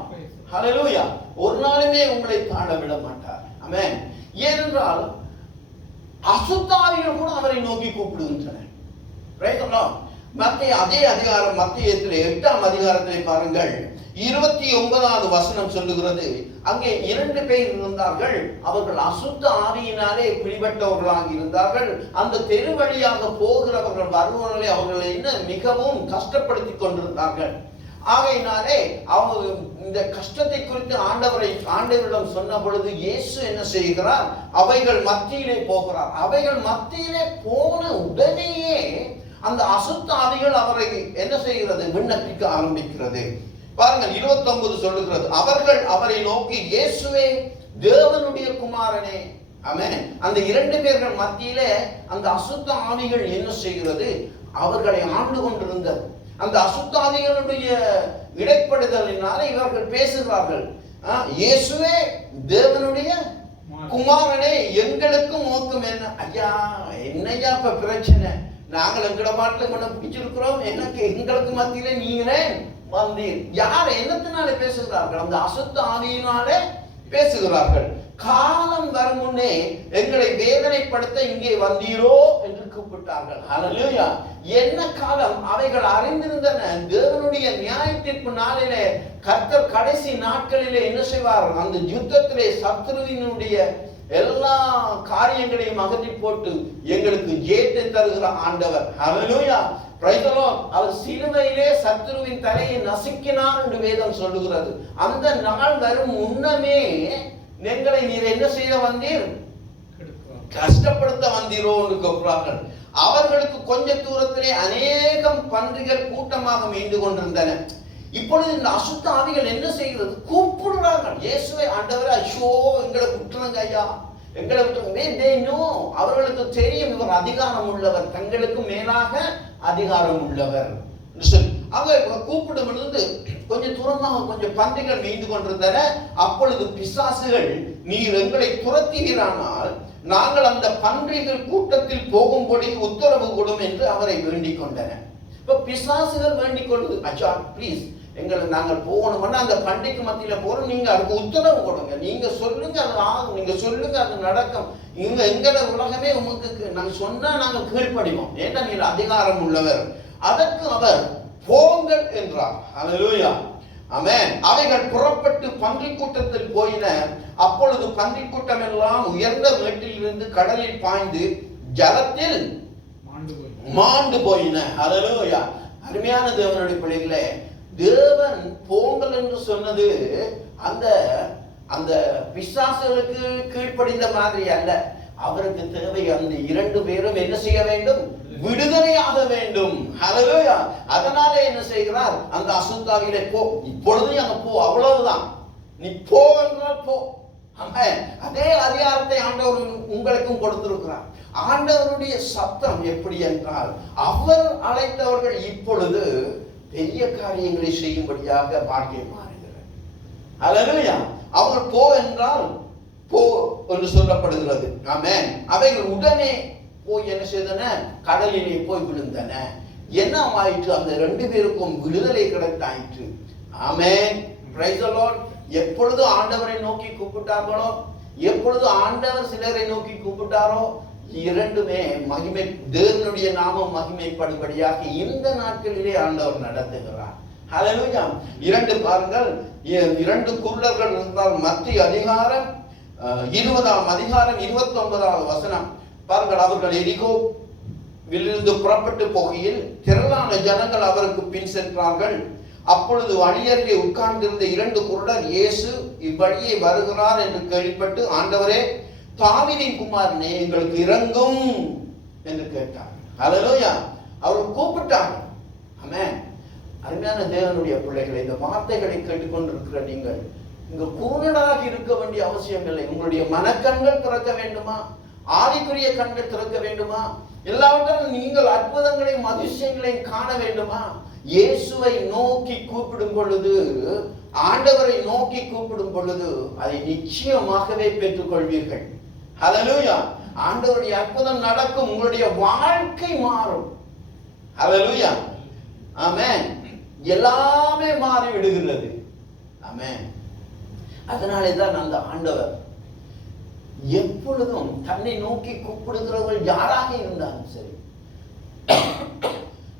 Hallelujah. ஒரு நாளுமே உங்களை தாழ விட மாட்டார். ஆமென். ஏனென்றால் அசுத்தாவிகள் கூட அவரை நோக்கி கூப்பிடுகின்றன. அதே அதிகாரம் மத்தியத்திலே 8ஆம் அதிகாரத்திலே பாருங்கள், 29வது வசனம் சொல்லுகிறது, அங்கே 2 பேர் இருந்தார்கள். அவர்கள் அசுத்த ஆவியினாலே பிடிபட்டவர்களாக இருந்தார்கள். அந்த தெரு வழியாக போகிறவர்கள் வருவர்களை அவர்களை என்ன மிகவும் கஷ்டப்படுத்தி கொண்டிருந்தார்கள். ஆகையினாலே அவங்க இந்த கஷ்டத்தை குறித்து ஆண்டவரிடம் சொன்ன பொழுது இயேசு என்ன செய்கிறார்? அவைகள் மத்தியிலே போகிறார். அவைகள் மத்தியிலே போன உடனேயே அந்த அசுத்த ஆவிகள் அவரை என்ன செய்கிறது? விண்ணப்பிக்க ஆரம்பிக்கிறது. பாருங்கள், 29 சொல்லுகிறது, அவர்கள் அவரை நோக்கி, இயேசுவே தேவனுடைய குமாரனே. ஆமென். அந்த 2 பேர்கள் மத்தியிலே அந்த அசுத்த ஆவிகள் என்ன செய்கிறது? அவர்களை ஆண்டு கொண்டிருந்தது. அந்த அசுத்தாவிகளுடைய இடைப்படுதலினால இவர்கள் பேசுகிறார்கள், இயேசுவே தேவனுடைய குமாரனே, எங்களுக்கும் நோக்கம் என்ன? ஐயா, என்னையா இப்ப பிரச்சனை? நாங்கள் எங்கட மாட்டில கொண்டு பிடிச்சிருக்கிறோம், எங்களுக்கு மத்தியில நீங்களே வந்தீர். யார் என்னத்தினாலே பேசுகிறார்கள்? அந்த அசுத்த ஆவியினாலே பேசுகிறார்கள். காலம் வரும் முன்னே எங்களை வேதனைப்படுத்த இங்கே வந்தீரோ என்று கூப்பிட்டார்கள். ஹல்லேலூயா. என்ன காலம்? அவைகள் அறிந்திருந்தன. தேவனுடைய நியாய தீர்ப்பு நாளிலே கர்த்தர் கடைசி நாட்களிலே என்ன செய்வார்? அந்த யுத்தத்திலே சத்துருவினுடைய எல்லா காரியங்களையும் அகற்றி போட்டு எங்களுக்கு ஜெயத்தை தருகிற ஆண்டவர். ஹல்லேலூயா. Praise the Lord. அவர் சிலுவையிலே சத்துருவின் தலையை நசுக்கினார் என்று வேதம் சொல்லுகிறது. அந்த நாள் வரும் முன்னமே எங்களை நீர் என்ன செய்ய வந்தீர்? கஷ்டப்படுத்த வந்தீரோ என்று கூப்பிடுறார்கள். அவர்களுக்கு கொஞ்ச தூரத்திலே அநேகம் பன்றிகள் கூட்டமாக மீண்டு கொண்டிருந்தன. இப்பொழுது இந்த அசுத்த ஆவிகள் என்ன செய்கிறது? கூப்பிடுறார்கள், இயேசுவை ஆண்டவரே, ஐயோ எங்களை விட்டுருங்க ஐயா, எங்களை விட்டுருங்க. அவர்களுக்கு தெரியும் இவர் அதிகாரம் உள்ளவர், தங்களுக்கு மேலாக அதிகாரம் உள்ளவர். கூப்பிடும் பொழுது கொஞ்சம் தூரமாக கொஞ்சம் பன்றிகள் மீண்டு கொண்டிருந்தன. அப்பொழுது பிசாசுகள், நீர் எங்களை துரத்துகிறானால் நாங்கள் அந்த பன்றிகள் கூட்டத்தில் போகும்படி உத்தரவு கொடும் என்று அவரை வேண்டிக் கொண்டன. இப்ப பிசாசுகள் வேண்டிக் கொள்வது, அச்சா பிளீஸ் எங்களை நாங்கள் போகணும்னா அந்த பண்டிகை மத்தியில போறோம், நீங்க அதுக்கு உத்தரவு கொடுங்க, நீங்க சொல்லுங்க அது ஆகும், நீங்க சொல்லுங்க அது நடக்கும். இங்க எங்கள உலகமே உங்களுக்கு நாங்க சொன்னா நாங்கள் கீழ்ப்படிவோம், ஏன்னா நீர் அதிகாரம் உள்ளவர். அதற்கு அவர் போங்கள் என்றார். ஹல்லேலூயா. ஆமென். அவைகள் புறப்பட்டு பன்றி கூட்டத்தில் போயின. அப்பொழுது பன்றி கூட்டம் எல்லாம் உயர்ந்த மேட்டில் இருந்து கடலில் பாய்ந்து ஜலத்தில் மாண்டு போயின. ஹல்லேலூயா. அருமையான தேவனுடைய பிள்ளைகளே, தேவன் போங்கள் என்று சொன்னது அந்த அந்த பிசாசுகளுக்கு கீழ்ப்படிந்த மாதிரி அல்ல. அவருக்கு தேவை அந்த 2 பேரும் என்ன செய்ய வேண்டும்? விடுதலையாக வேண்டும். ஹல்லேலூயா. அதனால என்ன செய்கிறார்? அந்த அசுத்தாவிலே போ, இப்பொழுது அங்க போ, அவ்வளவுதான், நீ போ என்றால் போ. ஆமென். அதே அதிகாரத்தை ஆண்டவர் உங்களுக்கும் கொடுத்திருக்கிறார். ஆண்டவருடைய சத்தம் எப்படி என்றால், அவர் அழைத்தவர்கள் இப்பொழுது பெரிய காரியங்களை செய்யும்படியாக பாக்கியம் மாறுகிறது. ஹல்லேலூயா. அவர் போ என்றால் போ என்று சொல்லப்படுகிறது. ஆமென். அவைகள் உடனே போய் என்ன செய்தன? கடலிலே போய் விழுந்தன. என்ன ஆயிற்று? அந்த 2 பேருக்கும் விடுதலை கிடைத்தாயிற்று. ஆமென். Praise the Lord. எப்பொழுது ஆண்டவரை நோக்கி கூப்பிட்டார்களோ, எப்பொழுது ஆண்டவர் சிலரை நோக்கி கூப்பிட்டாரோ, 2மே மகிமை, தேவனுடைய நாமம் மகிமைப்படும்படியாக இந்த நாட்களிலே ஆண்டவர் நடத்துகிறார். ஹல்லேலூயா. 2 பாருங்கள், 2 குருடர்கள் இருந்தால் மத்திய அதிகாரம் 20ஆம் அதிகாரம் 29வது வசனம் பாருங்கள். அவர்கள் எரிகோவிலிருந்து புறப்பட்டு போகையில் திரளான ஜனங்கள் அவருக்கு பின் சென்றார்கள். அப்பொழுது வழியருகே உட்கார்ந்திருந்த 2 குருடர் இயேசு இவ்வழியே வருகிறார் என்று கேள்விப்பட்டு, ஆண்டவரே தாவீதின் குமாரனே எங்களுக்கு இரங்கும் என்று கேட்டார். ஹல்லேலூயா. அவர் கூப்பிட்டார். ஆமென். அருமையான தேவனுடைய பிள்ளைகளை, இந்த வார்த்தைகளை கேட்டுக்கொண்டிருக்கிற நீங்கள் இங்க குருடராக இருக்க வேண்டிய அவசியம் இல்லை. உங்களுடைய மனக்கண்கள் திறக்க வேண்டுமா? ஆவிக்குரிய கண்கள் திறக்க வேண்டுமா? எல்லாவற்றையும் நீங்கள் அற்புதங்களையும் அதிசயங்களையும் காண வேண்டுமா? இயேசுவை நோக்கி கூப்பிடும் பொழுது, ஆண்டவரை நோக்கி கூப்பிடும் பொழுது அதை நிச்சயமாகவே பெற்றுக்கொள்வீர்கள். ஹல்லேலூயா. ஆண்டவருடைய அற்புதம் நடக்கும், உங்களுடைய வாழ்க்கை மாறும். ஹல்லேலூயா. ஆமென். எல்லாமே மாறி விடுகிறது. ஆமென். அதனாலே தான் அந்த ஆண்டவர் எப்பொழுதும் தன்னை நோக்கி கூப்பிடுகிறவர்கள் யாராக இருந்தாலும் சரி,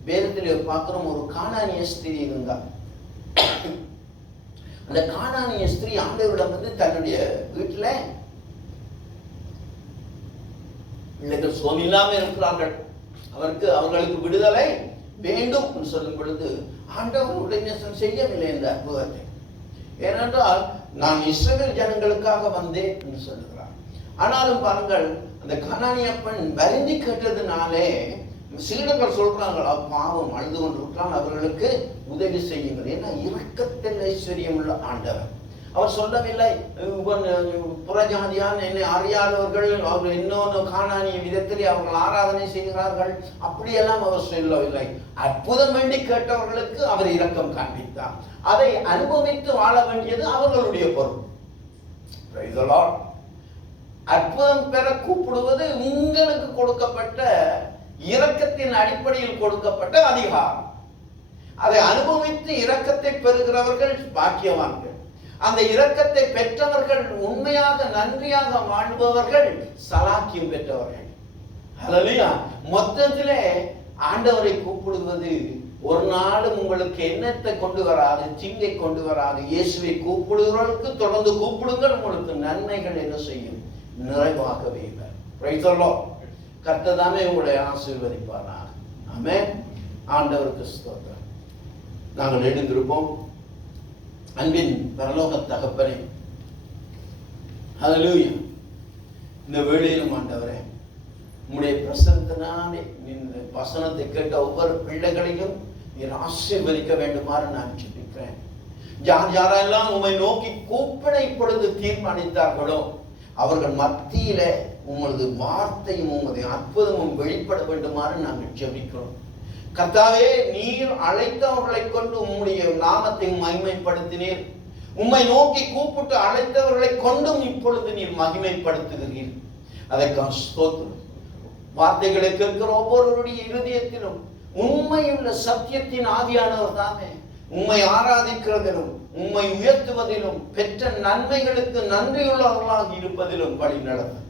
வேதத்திலே பார்க்கிறோம், ஒரு கானானிய ஸ்திரீ இருந்தார். அந்த கானானிய ஸ்திரீ ஆண்டவரிடம் வந்து தன்னுடைய வீட்டுல பிள்ளைகள் சுகம் இல்லாம இருக்கிறார்கள், அவர்களுக்கு விடுதலை வேண்டும் சொல்லும் பொழுது ஆண்டவர் உடனே செய்யவில்லை இந்த அற்புதத்தை. ஏனென்றால் நான் இஸ்ரவேல் ஜனங்களுக்காக வந்தேன் என்று சொல்லுகிறார். ஆனாலும் பாருங்கள், அந்த கானானிய பெண் வருந்தி கேட்டதுனாலே சீடர்கள் சொல்றாங்களா, பாவம் அழுது கொண்டிருக்கிறான், அவர்களுக்கு உதவி செய்யுங்கள். ஏன்னா இரக்கத்தில் ஐஸ்வர்யம் உள்ள ஆண்டவர். அவர் சொல்லவில்லை, புறஜாதியான் என்னை அறியாதவர்கள் அவர் இன்னொன்று காணானிய விதத்திலே அவர்கள் ஆராதனை செய்கிறார்கள், அப்படியெல்லாம் அவர் சொல்லவில்லை. அற்புதம் வேண்டி கேட்டவர்களுக்கு அவர் இரக்கம் காண்பித்தார். அதை அனுபவித்து வாழ வேண்டியது அவர்களுடைய பொறுப்பு. அற்புதம் பெற கூப்பிடுவது உங்களுக்கு கொடுக்கப்பட்ட இரக்கத்தின் அடிப்படையில் கொடுக்கப்பட்ட அதிகாரம். அதை அனுபவித்து இரக்கத்தை பெறுகிறவர்கள் பாக்கியவான்கள். அந்த இரக்கத்தை பெற்றவர்கள், உண்மையாக நன்றியாக வாழ்பவர்கள் சலாக்கியம் பெற்றவர்கள். ஹல்லேலூயா. மொத்தத்திலே ஆண்டவரை கூப்பிடுவது ஒரு நாளும் உங்களுக்கு எண்ணத்தை கொண்டு வராது, தீங்கை கொண்டு வராது. இயேசுவை கூப்பிடுகிறவர்களுக்கு தொடர்ந்து கூப்பிடுங்கள், உங்களுக்கு நன்மைகள் என்ன செய்யும்? நிறைவாகவே. Praise the Lord. கர்த்தர் தாமே உங்களை ஆசீர்வதிப்பாராக. ஆமென். ஆண்டவருக்கு ஸ்தோத்திரம். நாங்கள் எழுந்திருப்போம். அன்பின் பரலோக தகப்பனே, ஹல்லேலூயா. இந்த வேளையிலும் ஆண்டவரே, உம்முடைய பிரசன்னத்தினாலே இந்த வசனத்தை கேட்ட ஒவ்வொரு பிள்ளைகளையும் நீர் ஆசீர்வதிக்க வேண்டுமாறு நான் ஜெபிக்கிறேன். யாரெல்லாம் உம்மை நோக்கி கூப்பிட இப்பொழுது தீர்மானித்தார்களோ அவர்கள் மத்தியில உமது வார்த்தையும் உமது அற்புதமும் வெளிப்பட வேண்டுமாறு நாங்கள் ஜெபிக்கிறோம். கர்த்தாவே, நீர் அழைத்தவர்களை கொண்டு உம்முடைய நாமத்தை மகிமைப்படுத்தினீர். உம்மை நோக்கி கூப்பிட்டு அழைத்தவர்களை கொண்டும் இப்பொழுது நீர் மகிமைப்படுத்துகிறீர். அதற்காக ஸ்தோத்திரம். வார்த்தைகளை கேட்கிற ஒவ்வொருவருடைய இருதயத்திலும் உண்மையுள்ள சத்தியத்தின் ஆதியானவர் தாமே உம்மை ஆராதிக்கிறதிலும் உம்மை உயர்த்துவதிலும் பெற்ற நன்மைகளுக்கு நன்றியுள்ளவர்களாக இருப்பதிலும் வழி நடத்தட்டும்.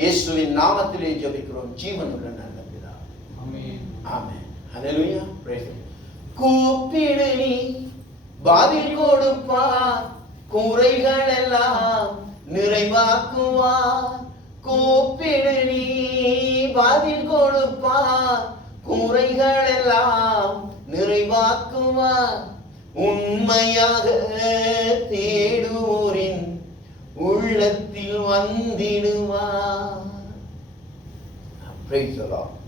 இயேசுவின் நாமத்திலே ஜெபிக்கிறோம், ஜீவனுள்ள நல்ல பிதாவே. Amen. Amen. Hallelujah. Praise the Lord. கூப்பிடு நீ பதில் கொடுப்பார், குறைகள் எல்லாம் நிறைவாக்குவார். கூப்பிடு நீ பதில் கொடுப்பார், குறைகள் எல்லாம் நிறைவாக்குவார். உண்மையாக தேடுவோரின் உள்ளத்தில் வந்திடுவார். Praise the Lord.